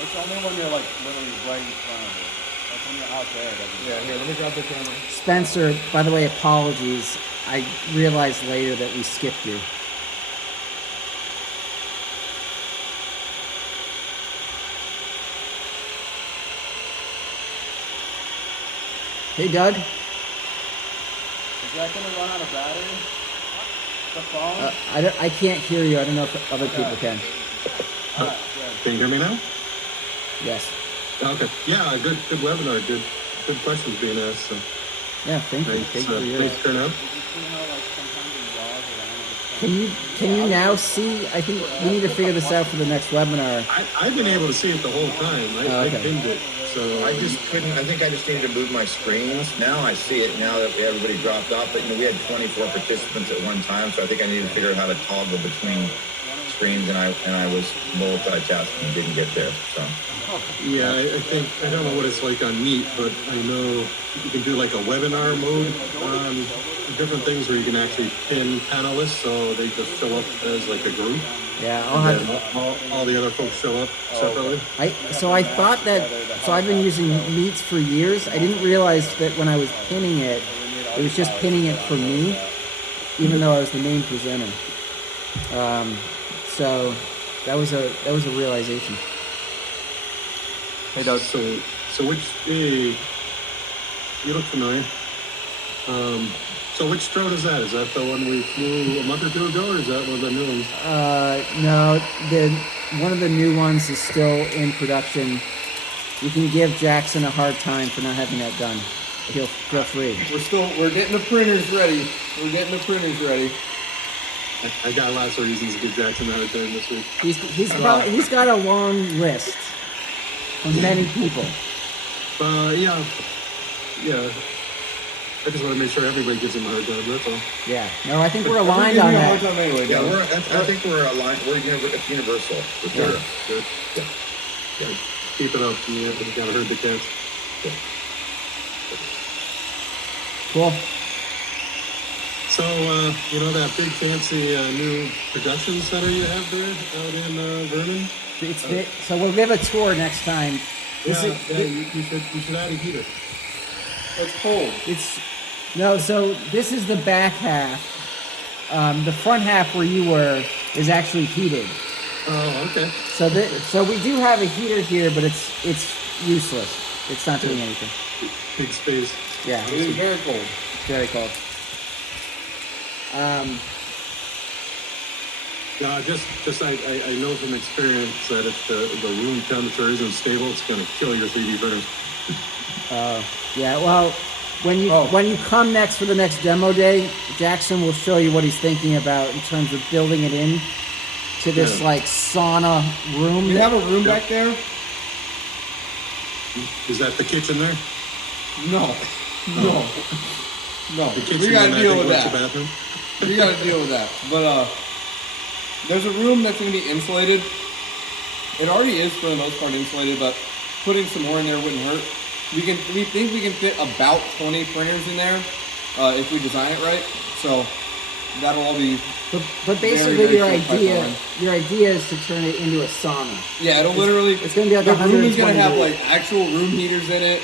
It's only when you're like literally right in front of it. Like when you're out there. Yeah, here, let me grab the camera. Spencer, by the way, apologies. I realized later that we skipped you. Hey, Doug. Is that gonna run out of battery? The phone? I can't hear you. I don't know if other people can. Can you hear me now? Yes. Okay. Yeah, good webinar. Good questions being asked. So Yeah, thank you. thanks, Thank you for yours. thanks for turning up. Can you now see? I think we need to figure this out for the next webinar. I've been able to see it the whole time. I pinned it. So I just couldn't. I think I just needed to move my screens. Now I see it. Now that everybody dropped off, but we had 24 participants at one time, so I think I needed to figure out how to toggle between screens, and I was multitasking and didn't get there. So yeah, I think I don't know what it's like on Meet, but I know you can do like a webinar mode on different things where you can actually pin panelists so they just show up as like a group. Yeah, And then all the other folks show up separately. I thought that. So I've been using Meets for years. I didn't realize that when I was pinning it, it was just pinning it for me, even though I was the main presenter. So that was a realization. Hey, Doug. So which you look familiar. So which drone is that? Is that the one we flew a month or two ago, or is that one of the new ones? No, one of the new ones is still in production. You can give Jackson a hard time for not having that done. Feel free. We're getting the printers ready. I got lots of reasons to give Jackson a hard time this week. He's got a long list from many people. Yeah. I just want to make sure everybody gives him a hard time. That's all. Yeah. No, I think we're aligned on that. Anyway, yeah, I think we're aligned. It's universal for sure. Good. Yeah. Keep it up. You gotta herd the cats. Yeah. Cool. So, that big fancy new production center you have there out in Vernon? So we'll give a tour next time. You should add a heater. It's cold. So this is the back half. The front half where you were is actually heated. Oh, okay. So we do have a heater here, but it's useless. It's not doing anything. Big space. Yeah. It is very cold. Very cold. I know from experience that if the room temperature isn't stable, it's going to kill your 3D printers. Yeah. Well, when you come next for the next demo day, Jackson will show you what he's thinking about in terms of building it in to this like sauna room. You have a room back there? Is that the kitchen there? No. The kitchen. We gotta deal with that. The bathroom. We gotta deal with that. But there's a room that's gonna be insulated. It already is for the most part insulated, but putting some more in there wouldn't hurt. We think we can fit about 20 printers in there if we design it right. So that'll all be. But basically, your idea is to turn it into a sauna. Yeah, it'll literally. It's gonna be like the room is gonna have degrees. like actual room heaters in it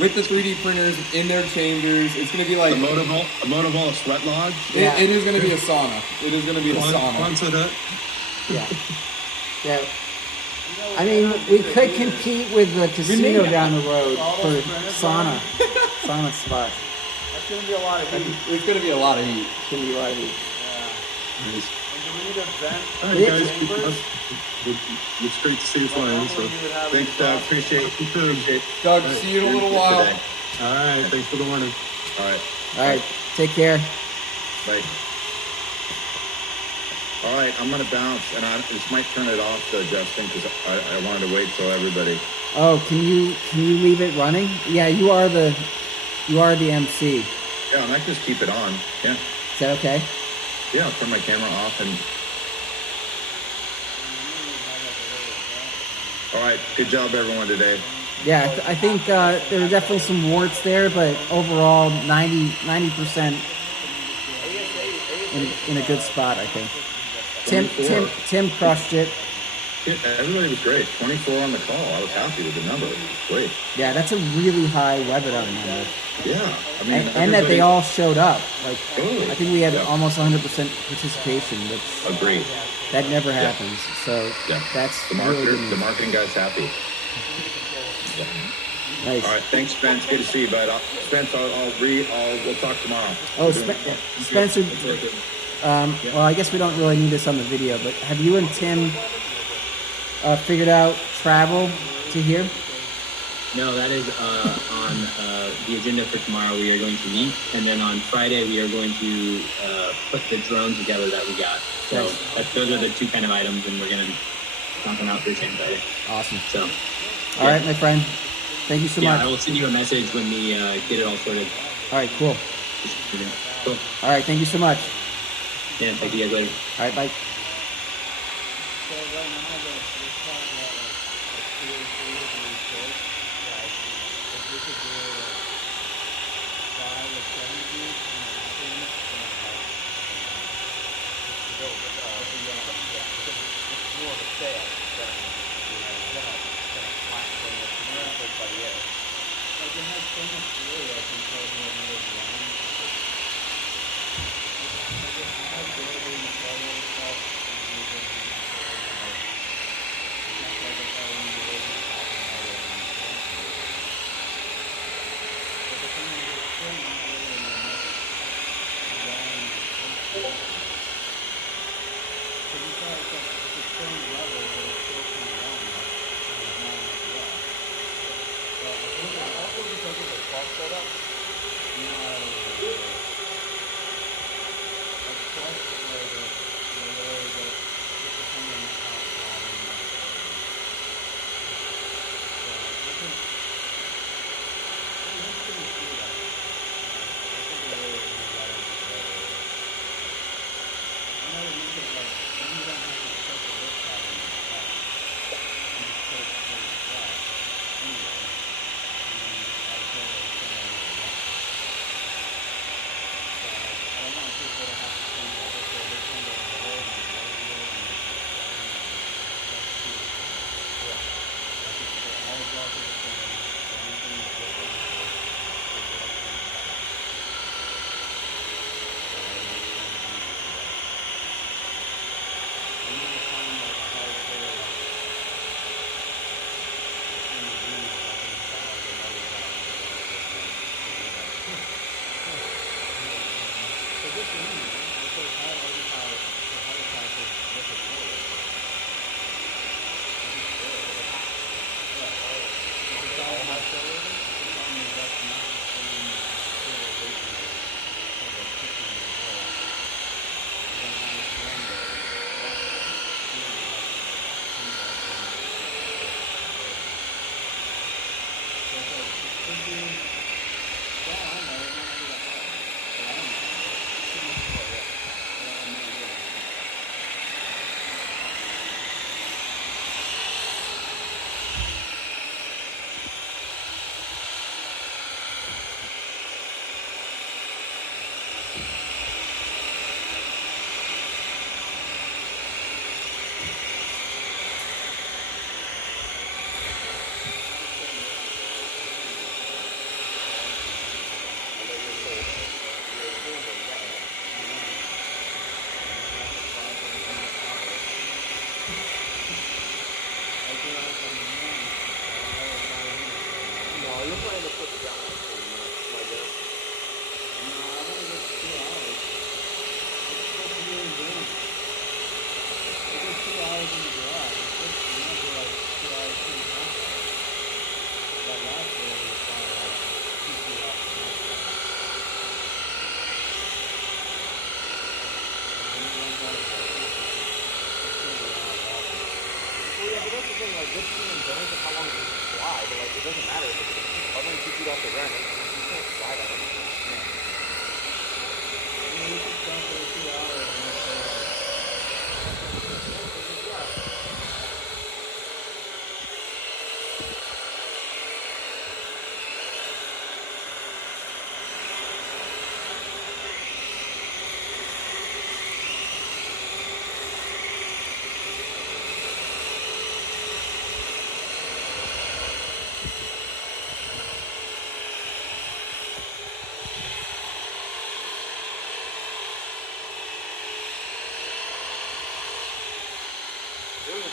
with the 3D printers in their chambers. It's gonna be like a Modovolo sweat lodge. It is gonna be a sauna. It is gonna be a sauna. Yeah. I mean, we could compete with the casino down the road for sauna spots. That's gonna be a lot of heat. It's gonna be a lot of heat. It's gonna be a lot of heat. Nice. And do we need a vent? All right, guys. It's great to see you flying. So. Thanks, Doug. Appreciate it. Doug, see you in a little while. Today. All right. Thanks for the warning. All right. Take care. Bye. All right, I'm gonna bounce, and I just might turn it off, Justin, because I wanted to wait till everybody. Oh, can you leave it running? Yeah, you are the MC. Yeah, I might just keep it on. Yeah. Is that okay? Yeah, I'll turn my camera off and. All right, good job, everyone, today. Yeah, I think there are definitely some warts there, but overall, 90% in a good spot, I think. Tim crushed it. Everybody was great. 24 on the call. I was happy with the number. Great. Yeah, that's a really high webinar number. Yeah, I mean, and that they all showed up. Like, totally. I think we had almost 100% participation. Which agreed. That never happens. So that's the marketing guy's happy. Yeah. Nice. All right, thanks, Spence. Good to see you, bud. Spence, we'll talk tomorrow. Oh, Spencer. Well, I guess we don't really need this on the video, but have you and Tim figured out travel to here? No, that is on the agenda for tomorrow. We are going to meet, and then on Friday we are going to put the drone together that we got. So those are the two kind of items, and we're going to knock them out for the same Friday. Awesome. So, all right, my friend. Thank you so much. Yeah, I will send you a message when we get it all sorted. All right, cool. Cool. All right, thank you so much. Yeah, talk to you guys later. All right, bye.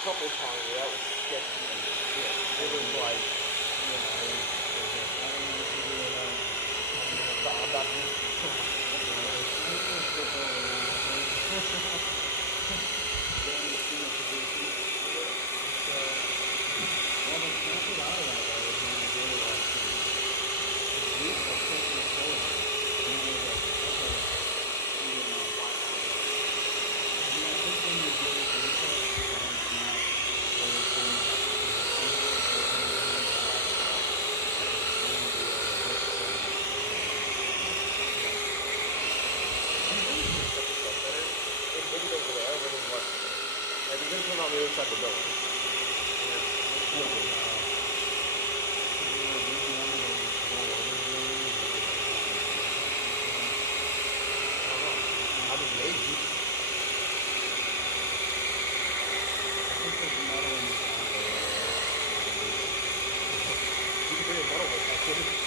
couple times where that was sketchy and shit. It was like, you know, about on the other side of the building. I mean, maybe. You can bring a metal with that, too.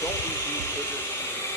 Don't we do bigger screens?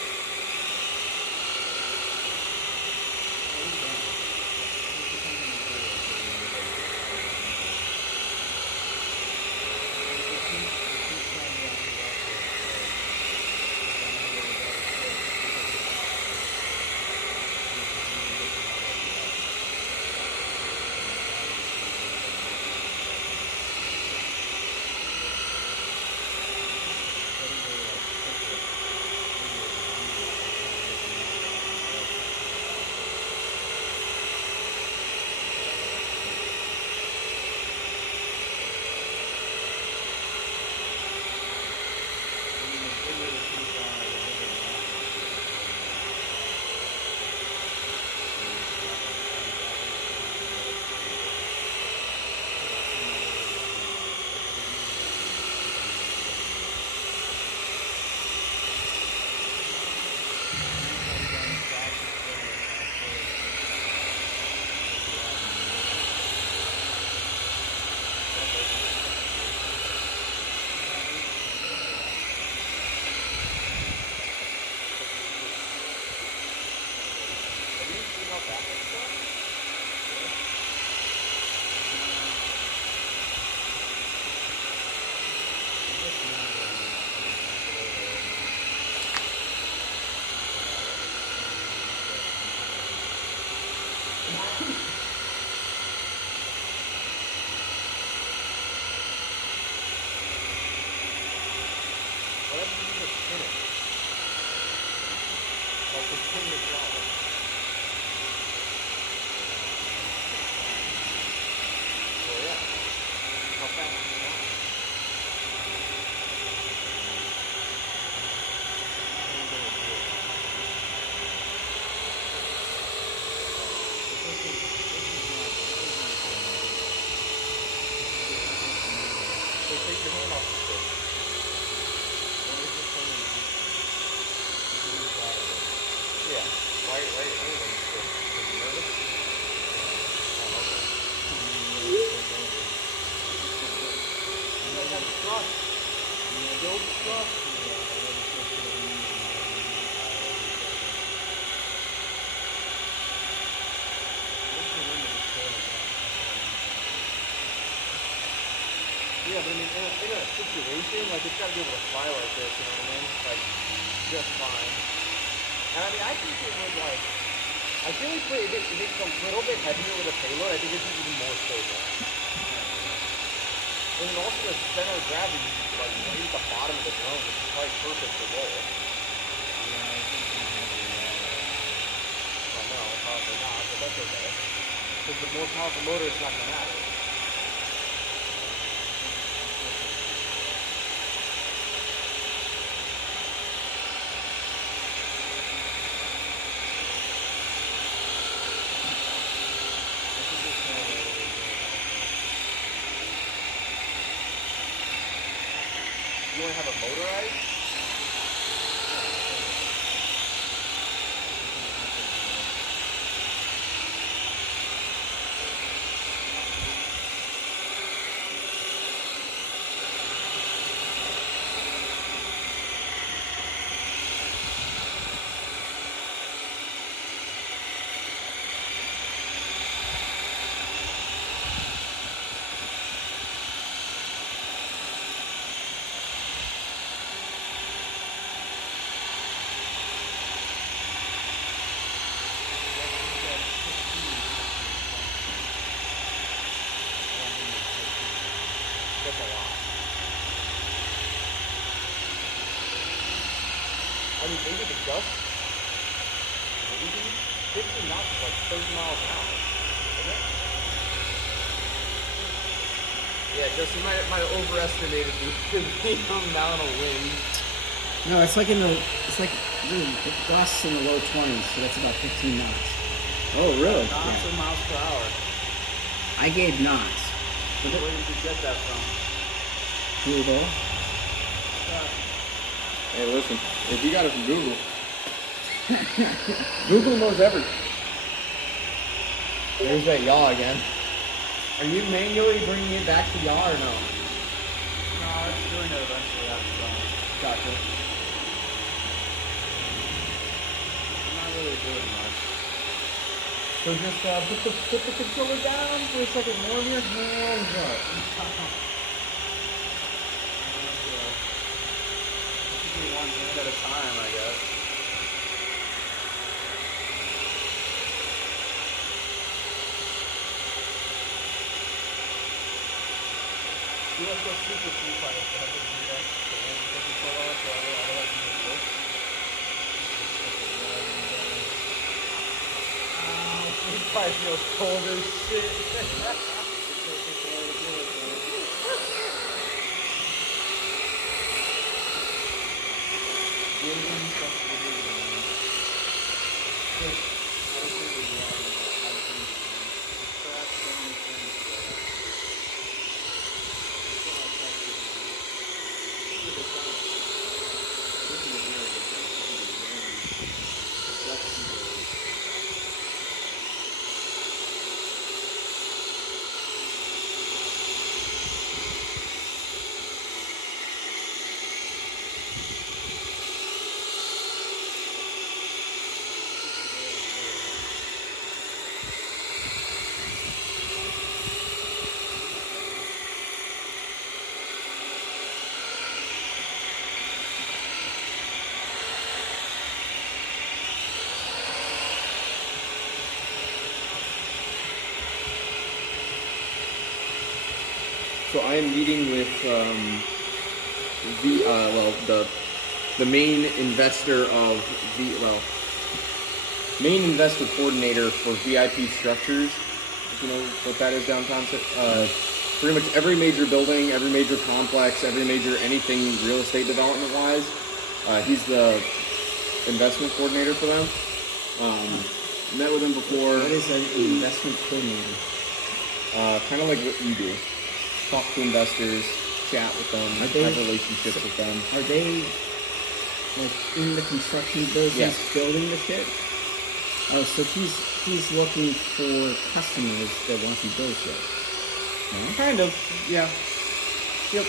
Yeah, but I mean, in a situation, like, it's gotta be able to fly like this, you know what I mean? Like, just fine. And I mean, I think it would, like, I feel like if it's a little bit heavier with a payload, I think it's even more stable. And then also the center of gravity, like, right at the bottom of the drone, which is probably perfect for roll. Well, no, probably not, but that's okay. Because the more powerful motor, it's not gonna matter. You want to have a motorized? That's a lot. I mean, maybe the gust, maybe 15 knots is like 30 miles an hour, isn't it? Yeah, Justin might have overestimated the amount of wind. No, it's like the gusts in the low 20s, so that's about 15 knots. Oh, really? Knots or miles per hour. I gave knots. Where did you get that from? Google. Hey, listen, if you got it from Google, Google knows everything. There's that yaw again. Are you manually bringing it back to yaw or no? No, it's doing it eventually after yaw. Gotcha. I'm not really doing much. So just put the controller down for a second more of your hands up. One hand at a time, I guess. You want to go super free fire, so I have to do that. So when you take the control off, so I don't have to use it. Free fire feels cold as shit. So I am meeting with the main investor of main investor coordinator for VIP structures. If you know what that is downtown. pretty much every major building, every major complex, every major anything real estate development wise. He's the investment coordinator for them. Met with him before. What is an investment coordinator? Kind of like what you do. Talk to investors, chat with them, have relationships with them. Are they like in the construction business building the shit? Oh, so he's looking for customers that want to build shit. Kind of, yeah. Yep.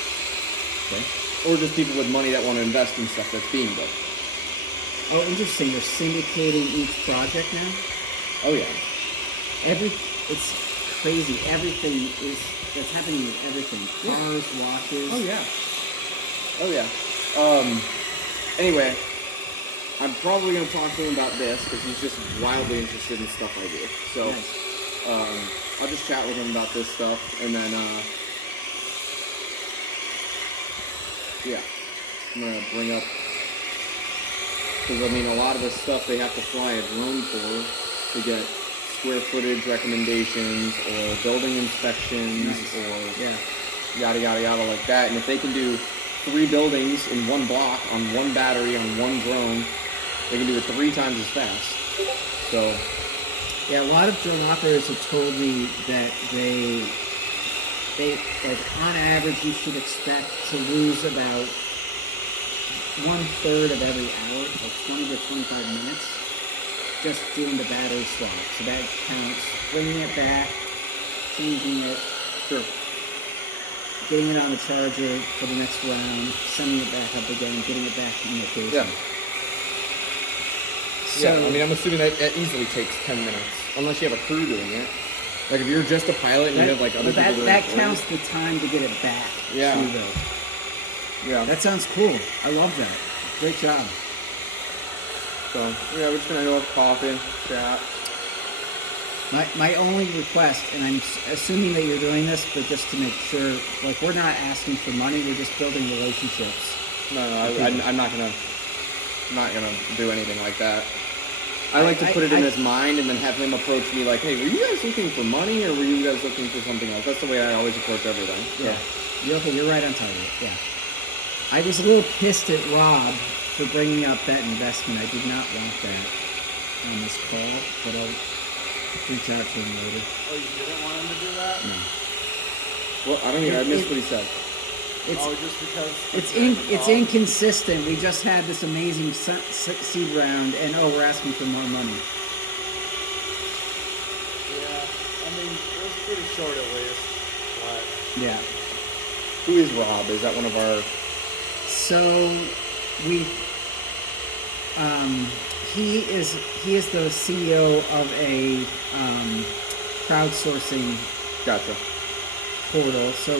Okay. Or just people with money that want to invest in stuff that's being built. Oh, interesting. They're syndicating each project now? Oh, yeah. It's crazy. Everything that's happening with everything. Cars, watches. Oh, yeah. Oh, yeah. Anyway, I'm probably going to talk to him about this because he's just wildly interested in stuff I do. So, I'll just chat with him about this stuff, and then, I'm going to bring up, because, I mean, a lot of this stuff they have to fly a drone for to get square footage recommendations or building inspections or yada, yada, yada like that. And if they can do 3 buildings in one block on one battery on one drone, they can do it 3 times as fast. So, yeah, a lot of drone operators have told me that they like on average you should expect to lose about 1/3 of every hour, like 20 to 25 minutes, just doing the battery swap. So that counts bringing it back, changing it, getting it on the charger for the next round, sending it back up again, getting it back in location. yeah. So, I mean, I'm assuming that easily takes 10 minutes, unless you have a crew doing it. Like, if you're just a pilot and you have, like, other people doing it. That counts the time to get it back. Yeah. To the, yeah. That sounds cool. I love that. Great job. So, yeah, we're just going to go have coffee, chat. My only request, and I'm assuming that you're doing this, but just to make sure, like, we're not asking for money, we're just building relationships. No, I'm not gonna do anything like that. I like to put it in his mind and then have him approach me like, hey, were you guys looking for money or were you guys looking for something else? That's the way I always approach everything. So. Yeah. You're right on target. Yeah. I was a little pissed at Rob for bringing up that investment. I did not want that on this call, but I'll reach out to him later. Oh, you didn't want him to do that? No. Well, I don't even. I missed what he said. Just because it's inconsistent. We just had this amazing seed round, and we're asking for more money. Yeah, I mean, it was pretty short at least. But Yeah. Who is Rob? Is that one of our? So we, he is the CEO of a crowdsourcing. Gotcha. Portal. So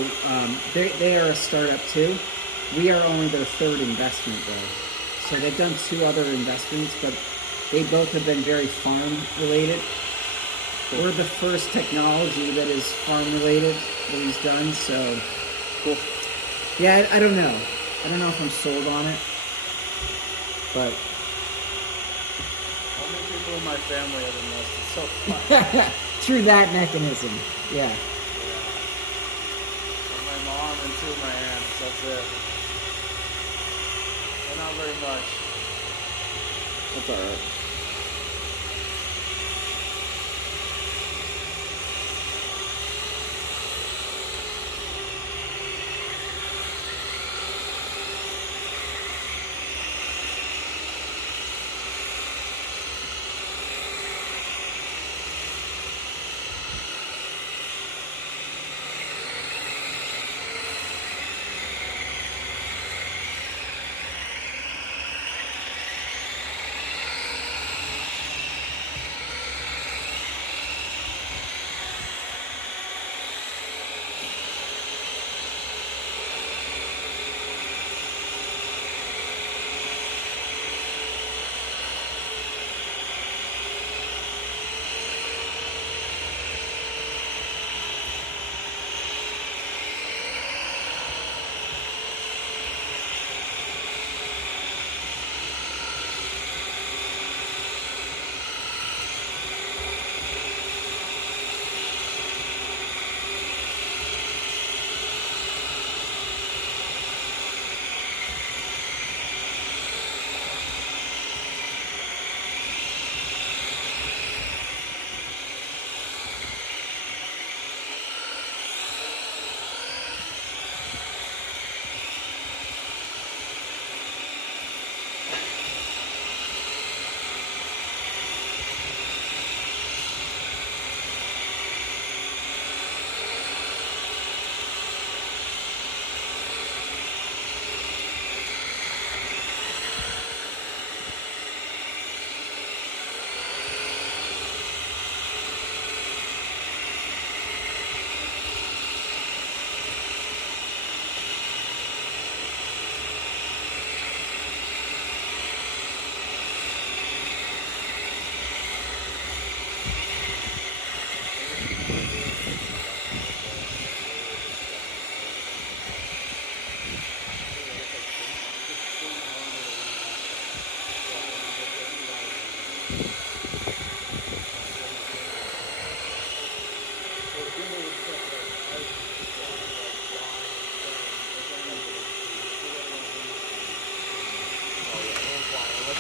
they are a startup too. We are only their 3rd investment though. So they've done 2 other investments, but they both have been very farm related. We're the first technology that is farm related that he's done. So cool. Yeah, I don't know. I don't know if I'm sold on it, but how many people in my family have invested so far? through that mechanism, yeah. My mom and 2 of my aunts, that's it. And not very much. That's alright.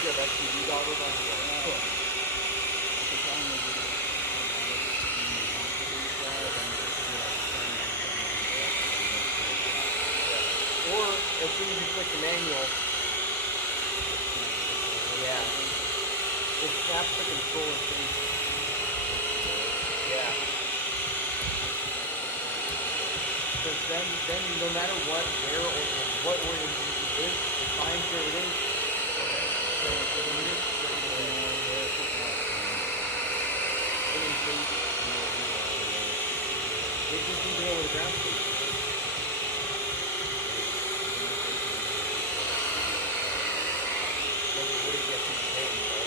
you have FTV goggles on your foot. Or as soon as you click the manual, yeah, it snaps the controller face. Yeah. Because then no matter what, where, or what orientation it is, it finds where it is. Okay. So it just needs to know where the ground station is. What did you have to pay himself?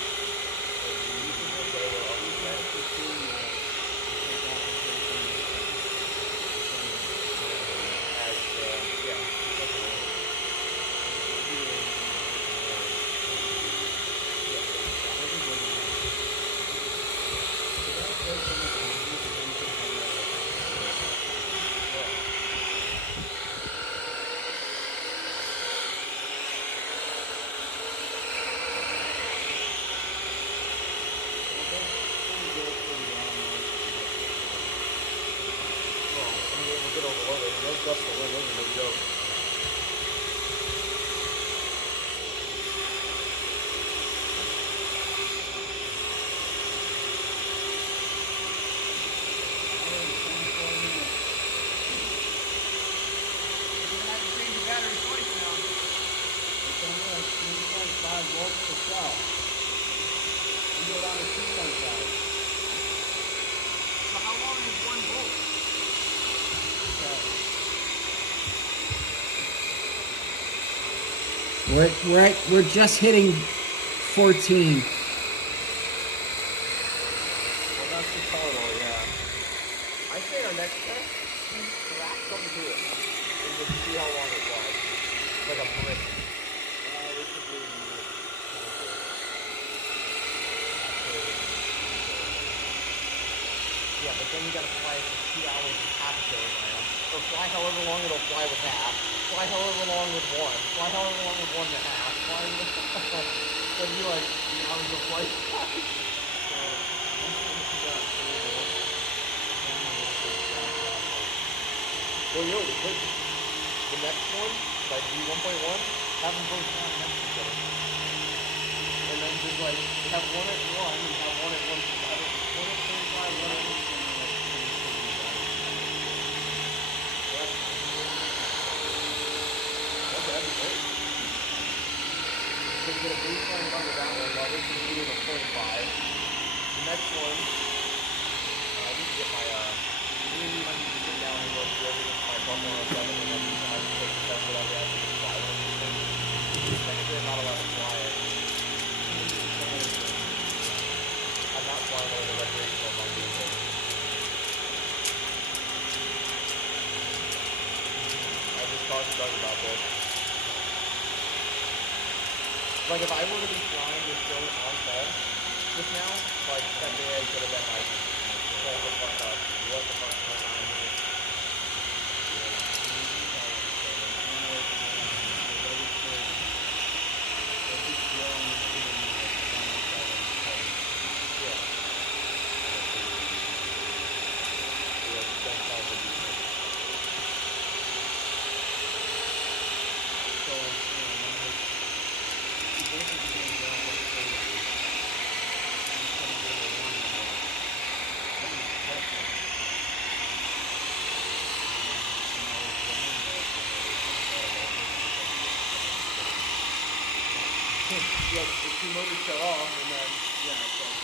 We're just hitting 14. Well, that's the total, yeah. I say our next test, strap something to it and just see how long it flies. Like a brick. Yeah, but then you gotta fly it for 2 hours with half a kilogram. Or fly however long it'll fly with half. Fly however long with one. Fly however long with 1.5. Fly with then you like the hours of flight time. Well, you know, the next one, like V1.1, have them both fly next to each other. And then just like, have one at 1 and have one at 1. One at 25, one at 1. That'd be great. So you get a baseline under that one, while this is doing a 0.5. The next one, I need to get my, me and you might need to sit down and go through everything, my bumper on 7, and then I can take the test that I have to fly one of these things. Technically, I'm not allowed to fly it. I'm not flying one of the recreational monkeys. I just talked to Doug about this. Like, if I were to be flying this drone on call just now, like, that day I could have been like, what the fuck up? What the fuck am I doing? Yeah, the two motors shut off, and then, yeah, it's like,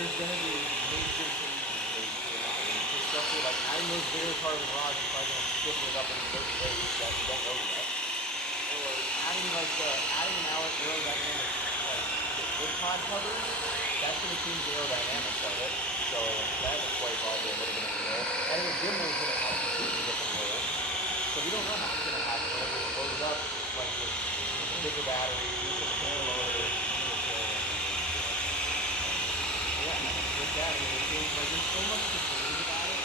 there's going to be major changes made to the mountain, especially like adding those bigger carbon rods is probably going to shift it up in certain ways that we don't know yet. Or adding like adding an aerodynamic like the wood pod covers, that's going to change the aerodynamics of it. So that's quite probably a little bit of a role. Adding a dimmer is going to have a completely different role. So we don't know how it's going to happen. Whether it's loaded up like with bigger batteries, with a fan loader, yeah, with that, I mean, it feels like there's so much to change about it.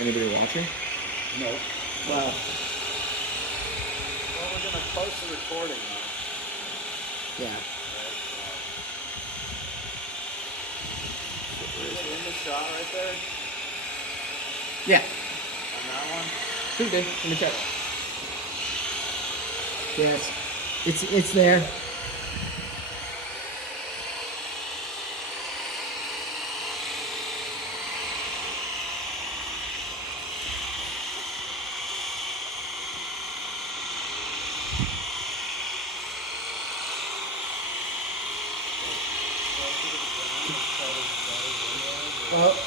Anybody watching? No. Wow. Well, we're going to post the recording now. Yeah. Is it in the shot right there? Yeah. On that one? Sweet day. Let me check. Yes, it's there.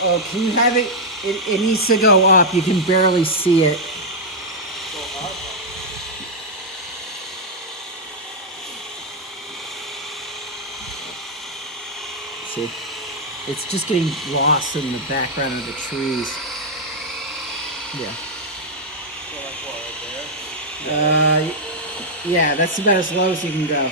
Oh, can you have it? It needs to go up. You can barely see it. See? It's just getting lost in the background of the trees. Yeah. Yeah, that's about as low as you can go.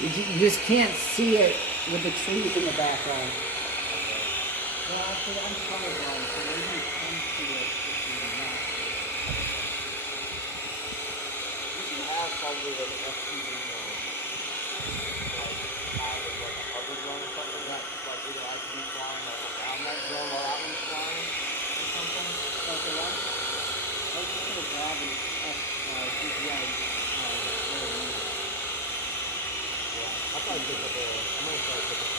You just can't see it with the trees in the background. Well, actually, I'm colorblind, so maybe you can see it if you're not. You should have probably like an FPV drone. Like, have it like a hover drone or something that, like, either I could be flying like around that drone while that one's flying or something. Like, I was just gonna grab an DJI I'll probably pick up I might try to pick up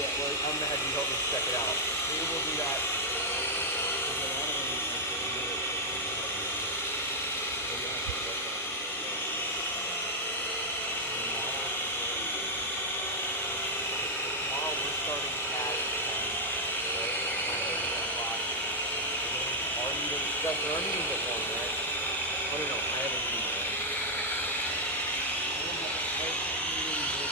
yeah, well, I'm gonna have you help me check it out. Maybe we'll do that. Tomorrow we're starting CAD at 10, right? 9:30 o'clock. Our meeting, that's our meeting's at 1, right? Oh, no, I have a meeting. I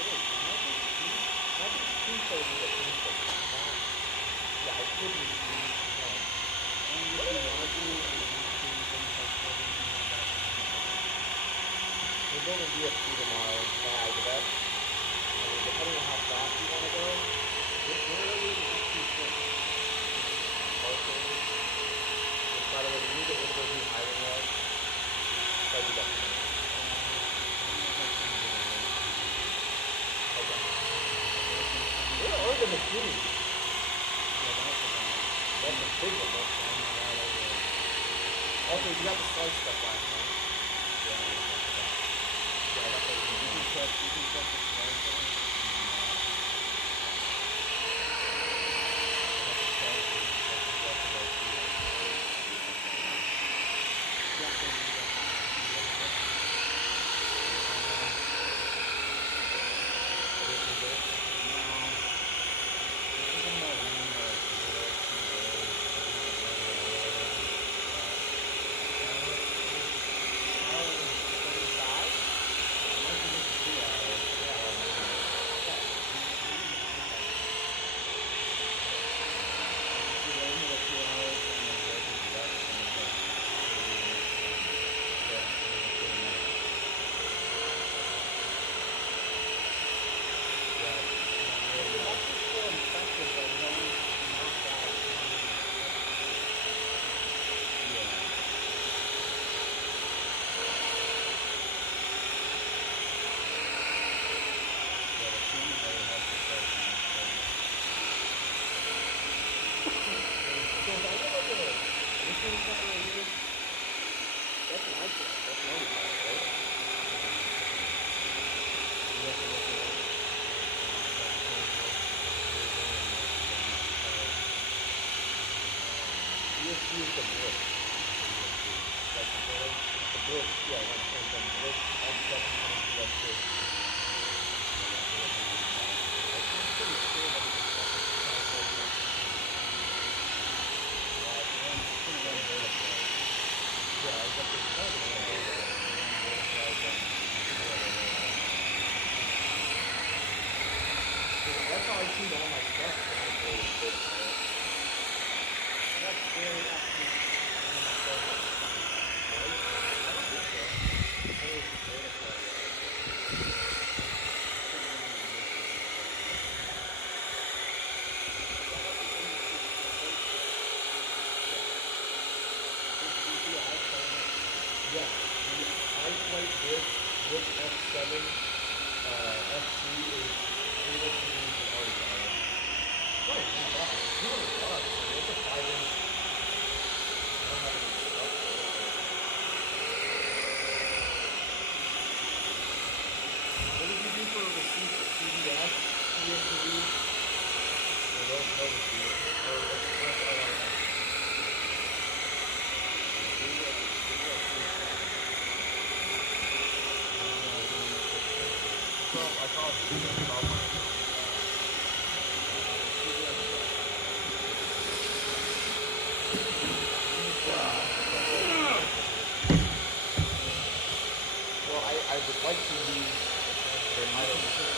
think tomorrow, we're going to DFT tomorrow and CAD, but that's, depending on how fast you want to go, where are we at 2 by the way, you need to order those new hiring laws. So I do that tomorrow. Okay. Where are the machines? That's a big one. Also, you got the slice stuff last night. Yeah, I got that. You can check the slice one. keep all my stuff technically this way. That's very actually one of my favorites. Right? I don't think so. Maybe it's the data part. Yeah, the iPlate this F7 FC is able to use an audio. It's not even that. It's $200. I mean, it's a 5-inch. I don't have any stuff for it. What did you do for a receipt? CVS, CMTV? Or no receipt? Or Express LRS? I saw a video about my well, I would like to use the transfer.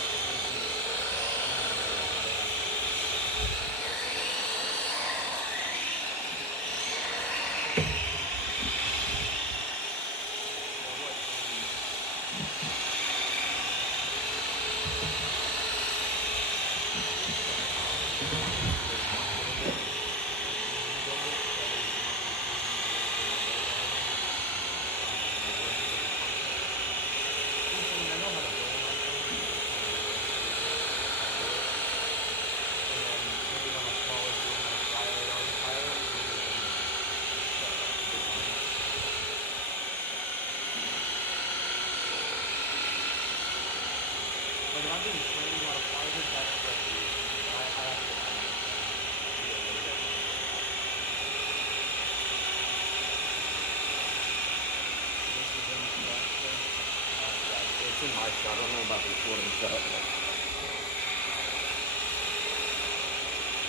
Like, I'm being trained how to fly this, that's what I have to it's in my shot. I don't know about the recording setup.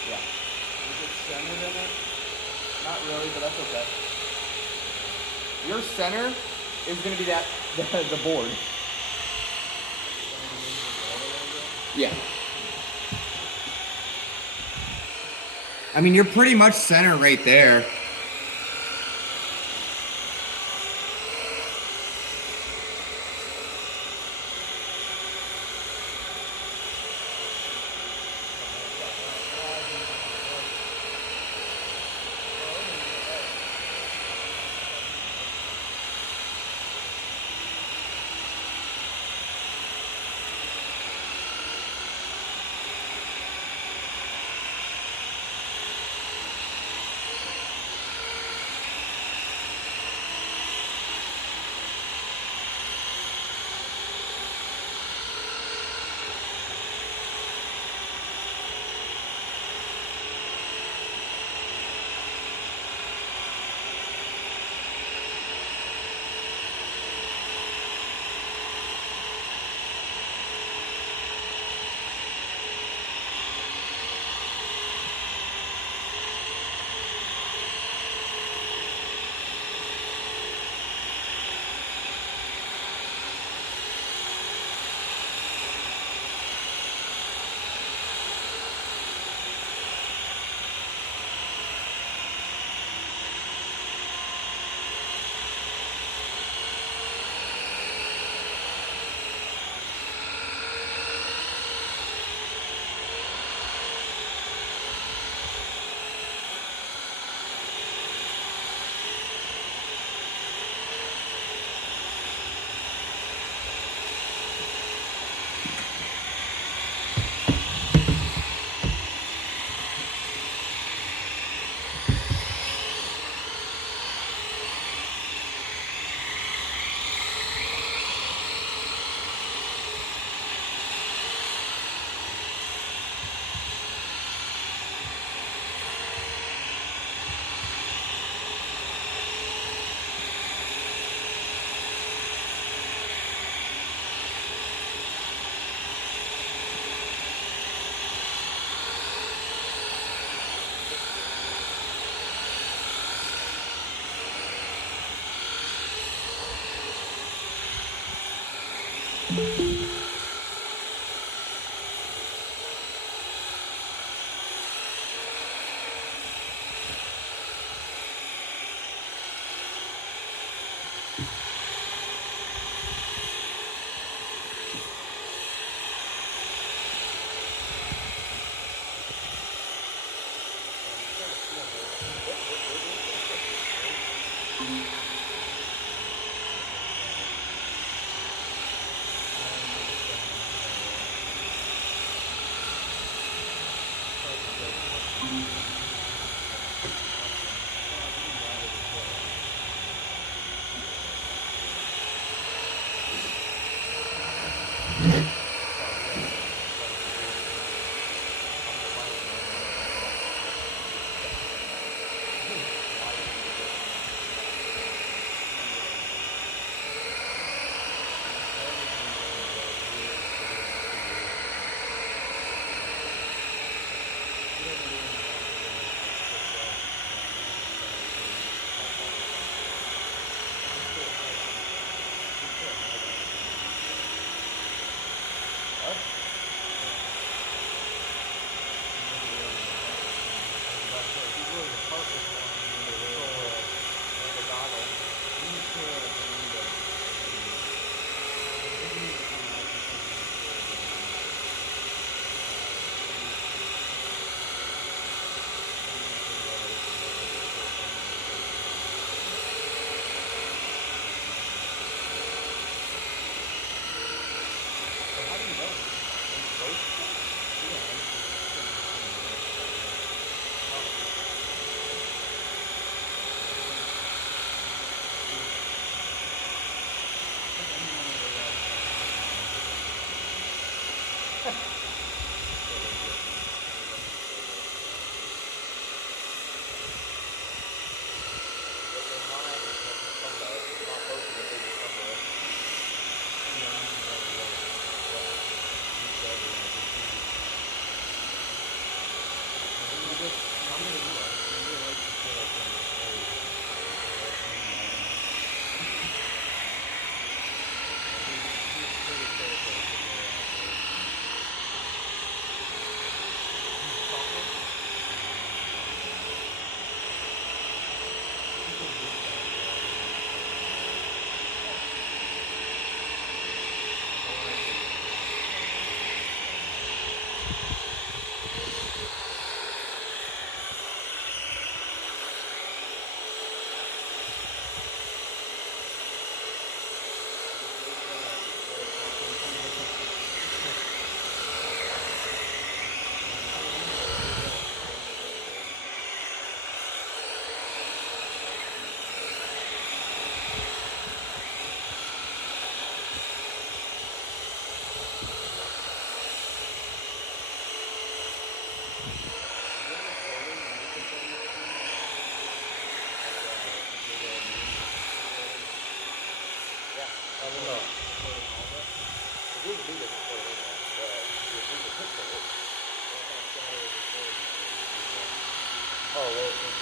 Yeah. Is it centered in it? Not really, but that's okay. Your center is going to be that the board. Yeah. I mean, you're pretty much center right there.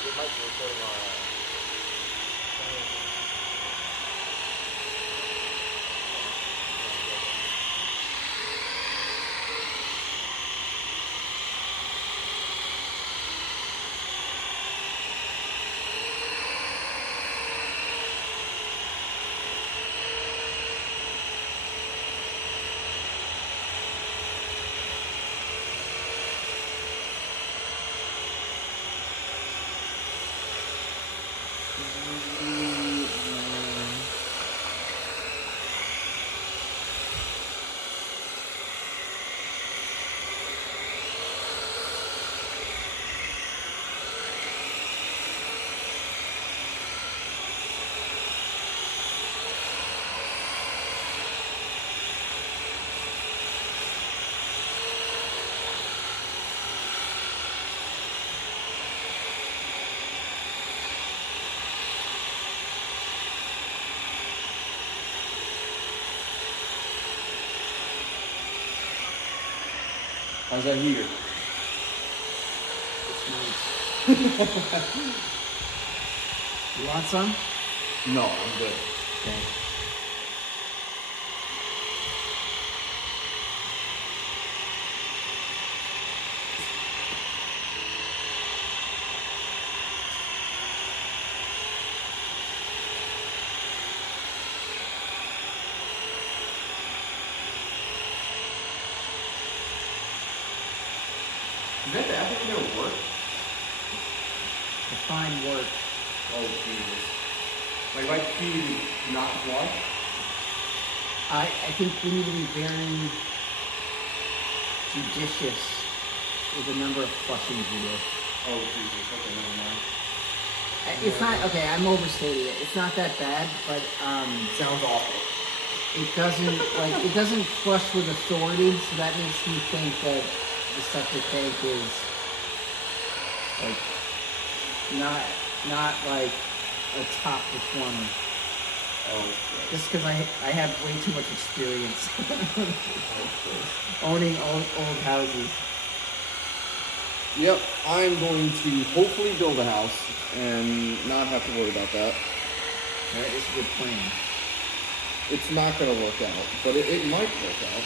It might be recording on. How's that heater? You want some? No, I'm good. Okay. Is that the applicant work? Define work. Oh, Jesus. Like, my key not flush? I think we need to be very judicious with the number of flushings we do. Oh Jesus. Okay, never mind. It's not okay. I'm overstating it. It's not that bad, but Sounds awful. it doesn't flush with authority, so that makes me think that the septic tank is like not like a top performer. Oh. Just because I have way too much experience owning old houses. Yep, I'm going to hopefully build a house and not have to worry about that. That is a good plan. It's not going to work out, but it might work out.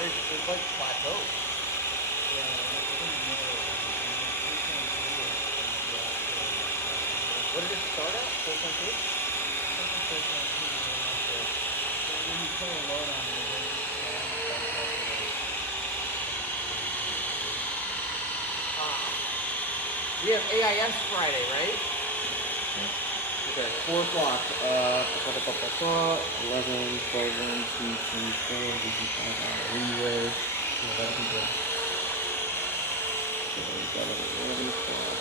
It's like plateau. What did it start at? 4.2? We have AIS Friday, right? Okay, 4 o'clock. 11, 12, 1, 2, 3, 4, this is 5 hour leeway. Yeah, that'll be good. So we've got it at 11 o'clock.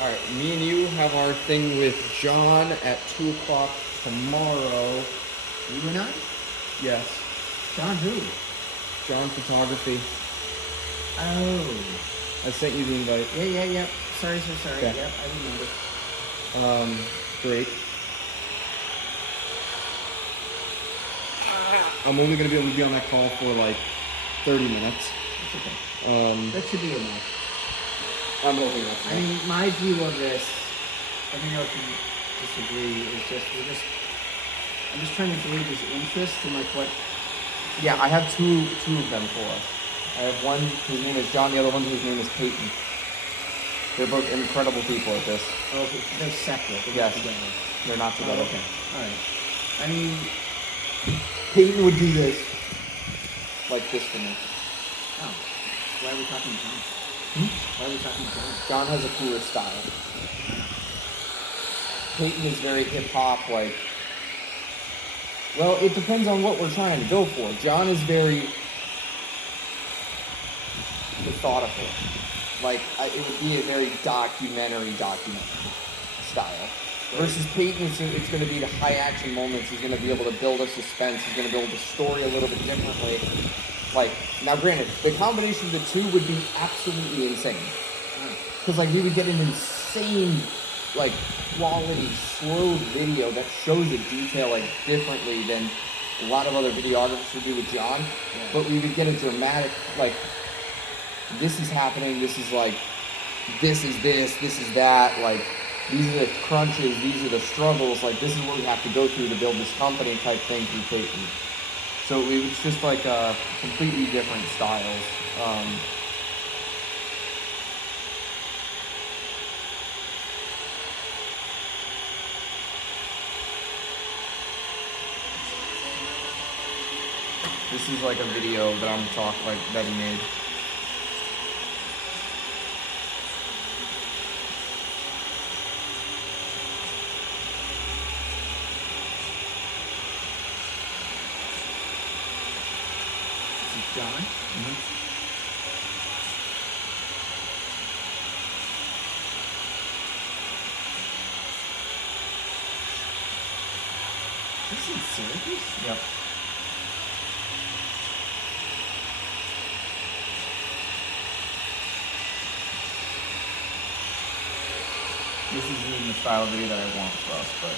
Alright, me and you have our thing with John at 2 o'clock tomorrow. You and I? Yes. John who? John Photography. Oh. I sent you the invite. Yeah. Sorry. Okay. Yep, I remember. Great. I'm only going to be able to be on that call for like 30 minutes. That's okay. That should be enough. I'm hoping that's I mean, my view of this, let me know if you disagree, is I'm just trying to gauge his interest in like what. Yeah, I have two of them for us. I have one whose name is John, the other one whose name is Peyton. They're both incredible people at this. Oh, they're separate. They're yes. not together. They're not together. Oh, okay. All right. I mean, Peyton would do this. Like this for me. Oh. Why are we talking John? Why are we talking John? John has a cooler style. Peyton is very hip-hop, like... Well, it depends on what we're trying to go for. John is very methodical. Like, it would be a very documentary style. Versus Peyton, it's going to be the high-action moments. He's going to be able to build a suspense. He's going to build the story a little bit differently. Like, now granted, the combination of the two would be absolutely insane. Because, like, we would get an insane, like, quality, slow video that shows a detail, like, differently than a lot of other videographers would do with John. Yeah. But we would get a dramatic, like, this is happening, this is, like, this is that, like, these are the crunches, these are the struggles, like, this is what we have to go through to build this company type thing through Peyton. So it's just like completely different styles. This is like a video that I'm talking, like, that he made. John? Mm-hmm. This is in Syracuse? Yep. This isn't even the style of video that I want for us, but...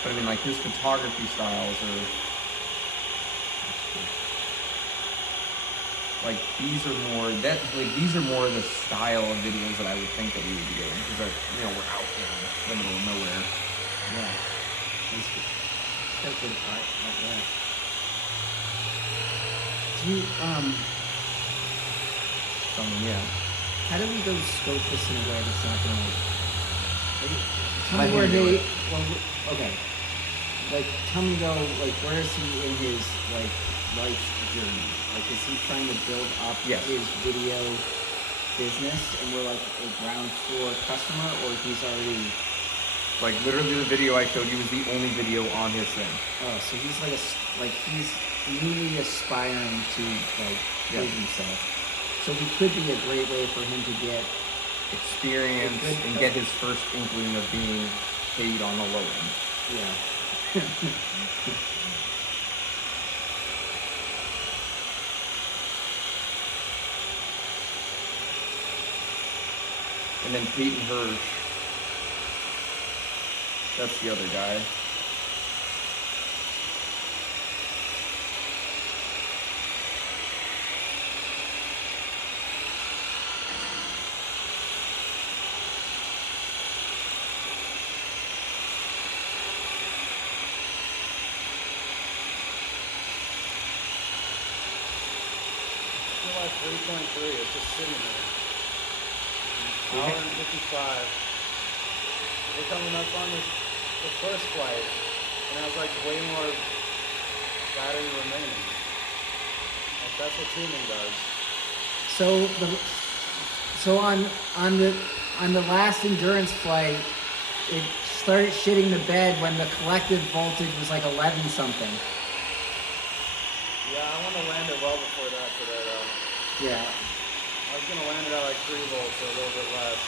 But I mean, like, his photography styles are... Like, these are more... these are more the style of videos that I would think that we would be doing. Because, you know, we're out in the middle of nowhere. Yeah. That's good art, like that. Do you, yeah. How do we go scope this in a way that's not gonna, like, tell Let me where him do they, it. well, okay. Like, tell me though, like, where is he in his, like, life journey? Like, is he trying to build up Yes. his video business and we're like a ground floor customer, or he's already... Like, literally the video I showed you was the only video on his thing. Oh, so he's like he's newly aspiring to, like, Yeah. prove himself. So he could be a great way for him to get Experience and get his first inkling of being paid on the low end. Yeah. And then Peyton Hirsch, that's the other guy. Still at 3.3, it's just sitting there. Hour and 55. We're coming up on the first flight, and I was like, way more battery remaining. Like, that's what tuning does. So on the last endurance flight, it started shitting the bed when the collective voltage was like 11 something. Yeah, I want to land it well before that today, though. Yeah. I was going to land it at like 3 volts or a little bit less.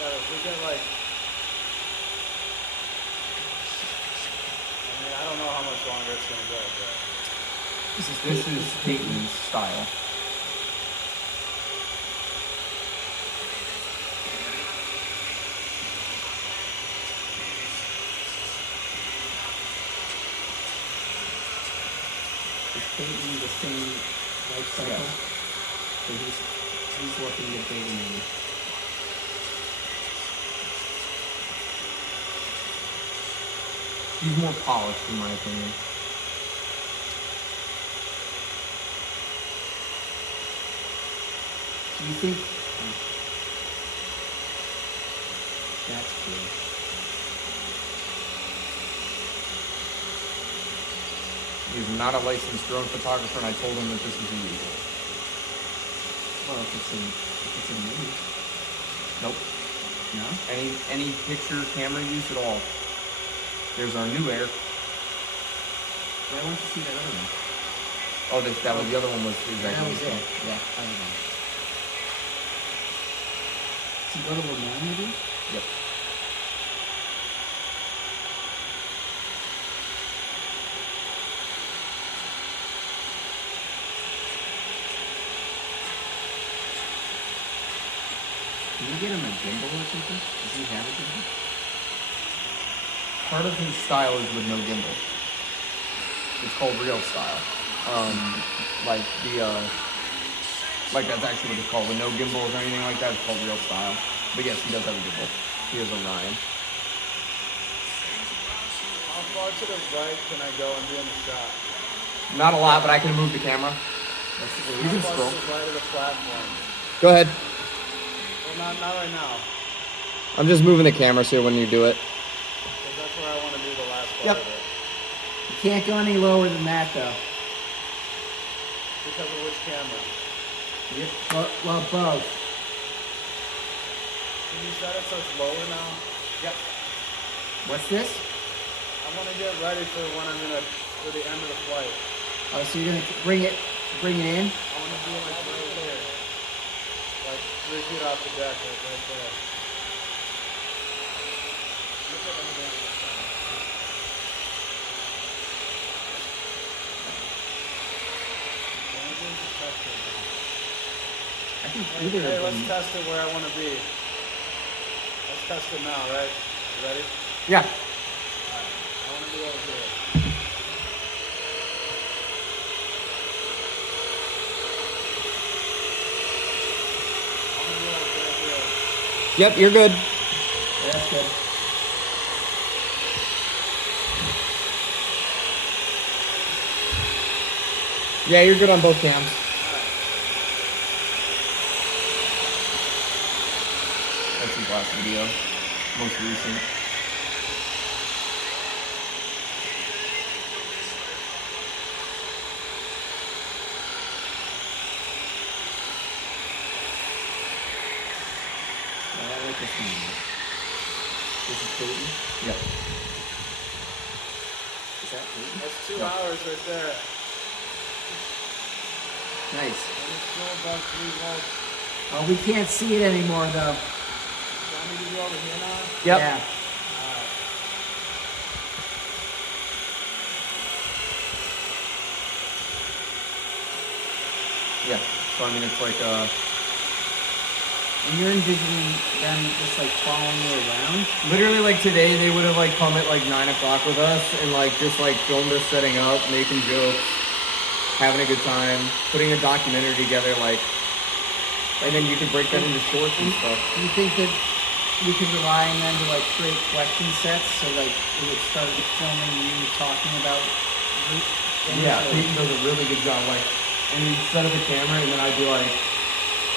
Yeah, if we get like... I mean, I don't know how much longer it's going to go, but... This is Peyton's style. Is Peyton the same life cycle? Yeah. So he's looking to big me. He's more polished, in my opinion. Do you think... That's cool. He's not a licensed drone photographer, and I told him that this is illegal. Well, if it's in use. Nope. No? Any picture camera use at all. There's our new air. But I want to see that other one. Oh, that was the other one was exactly That was the same. it. Yeah, I don't know. Does he go to Lamar maybe? Yep. Can you get him a gimbal or something? Does he have a gimbal? Part of his style is with no gimbal. It's called real style. Like that's actually what it's called. With no gimbals or anything like that, it's called real style. But yes, he does have a gimbal. He is Orion. How far to the right can I go and be in the shot? Not a lot, but I can move the camera. You can How far scroll. to the right of the platform? Go ahead. Well, not right now. I'm just moving the camera so when you do it. Because that's where I want to do the last part Yep. of it. You can't go any lower than that, though. Because of which camera? Yep. Well, both. Can you set it so it's lower now? Yep. What's this? I want to get ready for when I'm gonna for the end of the flight. Oh, so you're gonna bring it in? I want to be like right there, like 3 feet off the deck, like right there. I think either Hey, of let's them. test it where I want to be. Let's test it now, right? You ready? Yeah. Alright, I want to be over here. I want to be over here. Yep, you're good. Yeah, that's good. Yeah, you're good on both cams. That's his last video. Most recent. I like this one. This is Peyton. Yep. Is that Peyton? That's 2 hours right there. Nice. And it's still above 3 volts. Oh, we can't see it anymore, though. Want me to be over here now? Yep. Yeah. Alright. Yeah. So I mean, it's like And you're envisioning them just like following you around? literally like today they would have like come at like 9 o'clock with us and like just like filmed us setting up, making jokes, having a good time, putting a documentary together, like, and then you could break that into shorts and stuff. Do you think that we could rely on them to like create question sets so like it would start filming you talking about things? Yeah, Or- Peyton does a really good job. Like, and he'd set up a camera, and then I'd be like,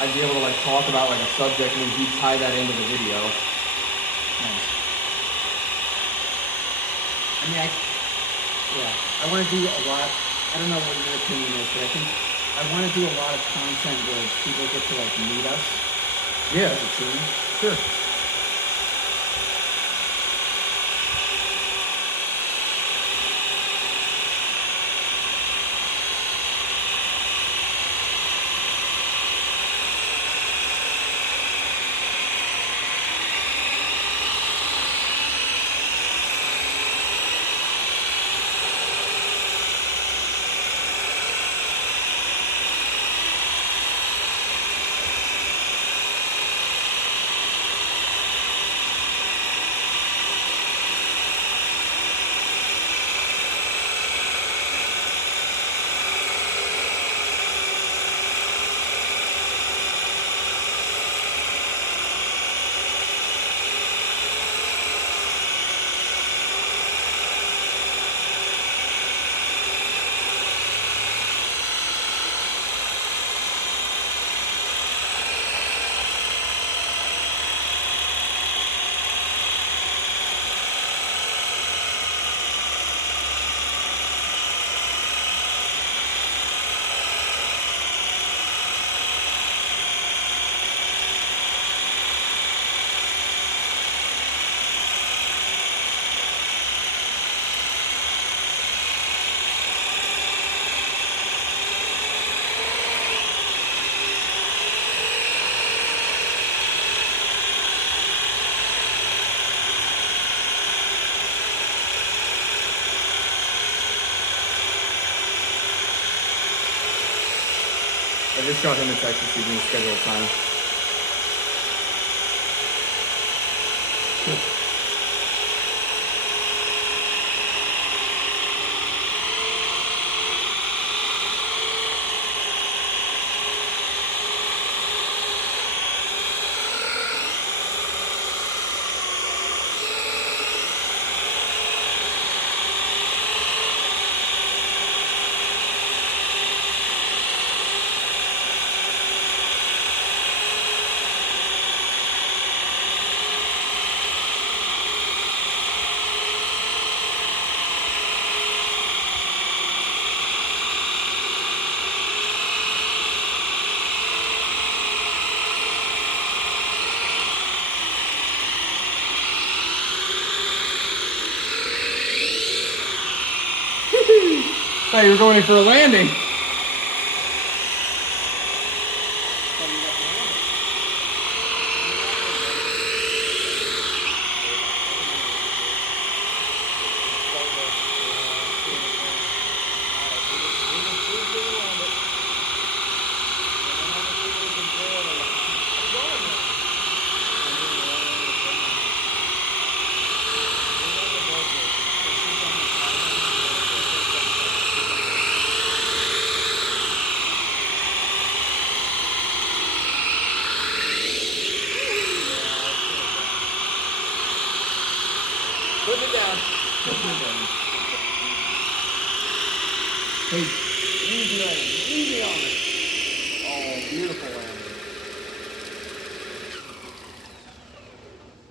I'd be able to like talk about like a subject, and then he'd tie that into the video. Nice. I mean, I want to do a lot. I don't know what your opinion is, but I think I want to do a lot of content where people get to like meet us Yeah, as a team. sure. I just shot him a text to see if we can schedule a time. Thought you were going in for a landing. Put it down. Hey, Easy on it. Easy on it. Oh, beautiful landing.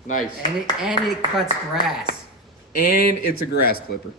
Nice. and it cuts grass. And it's a grass clipper.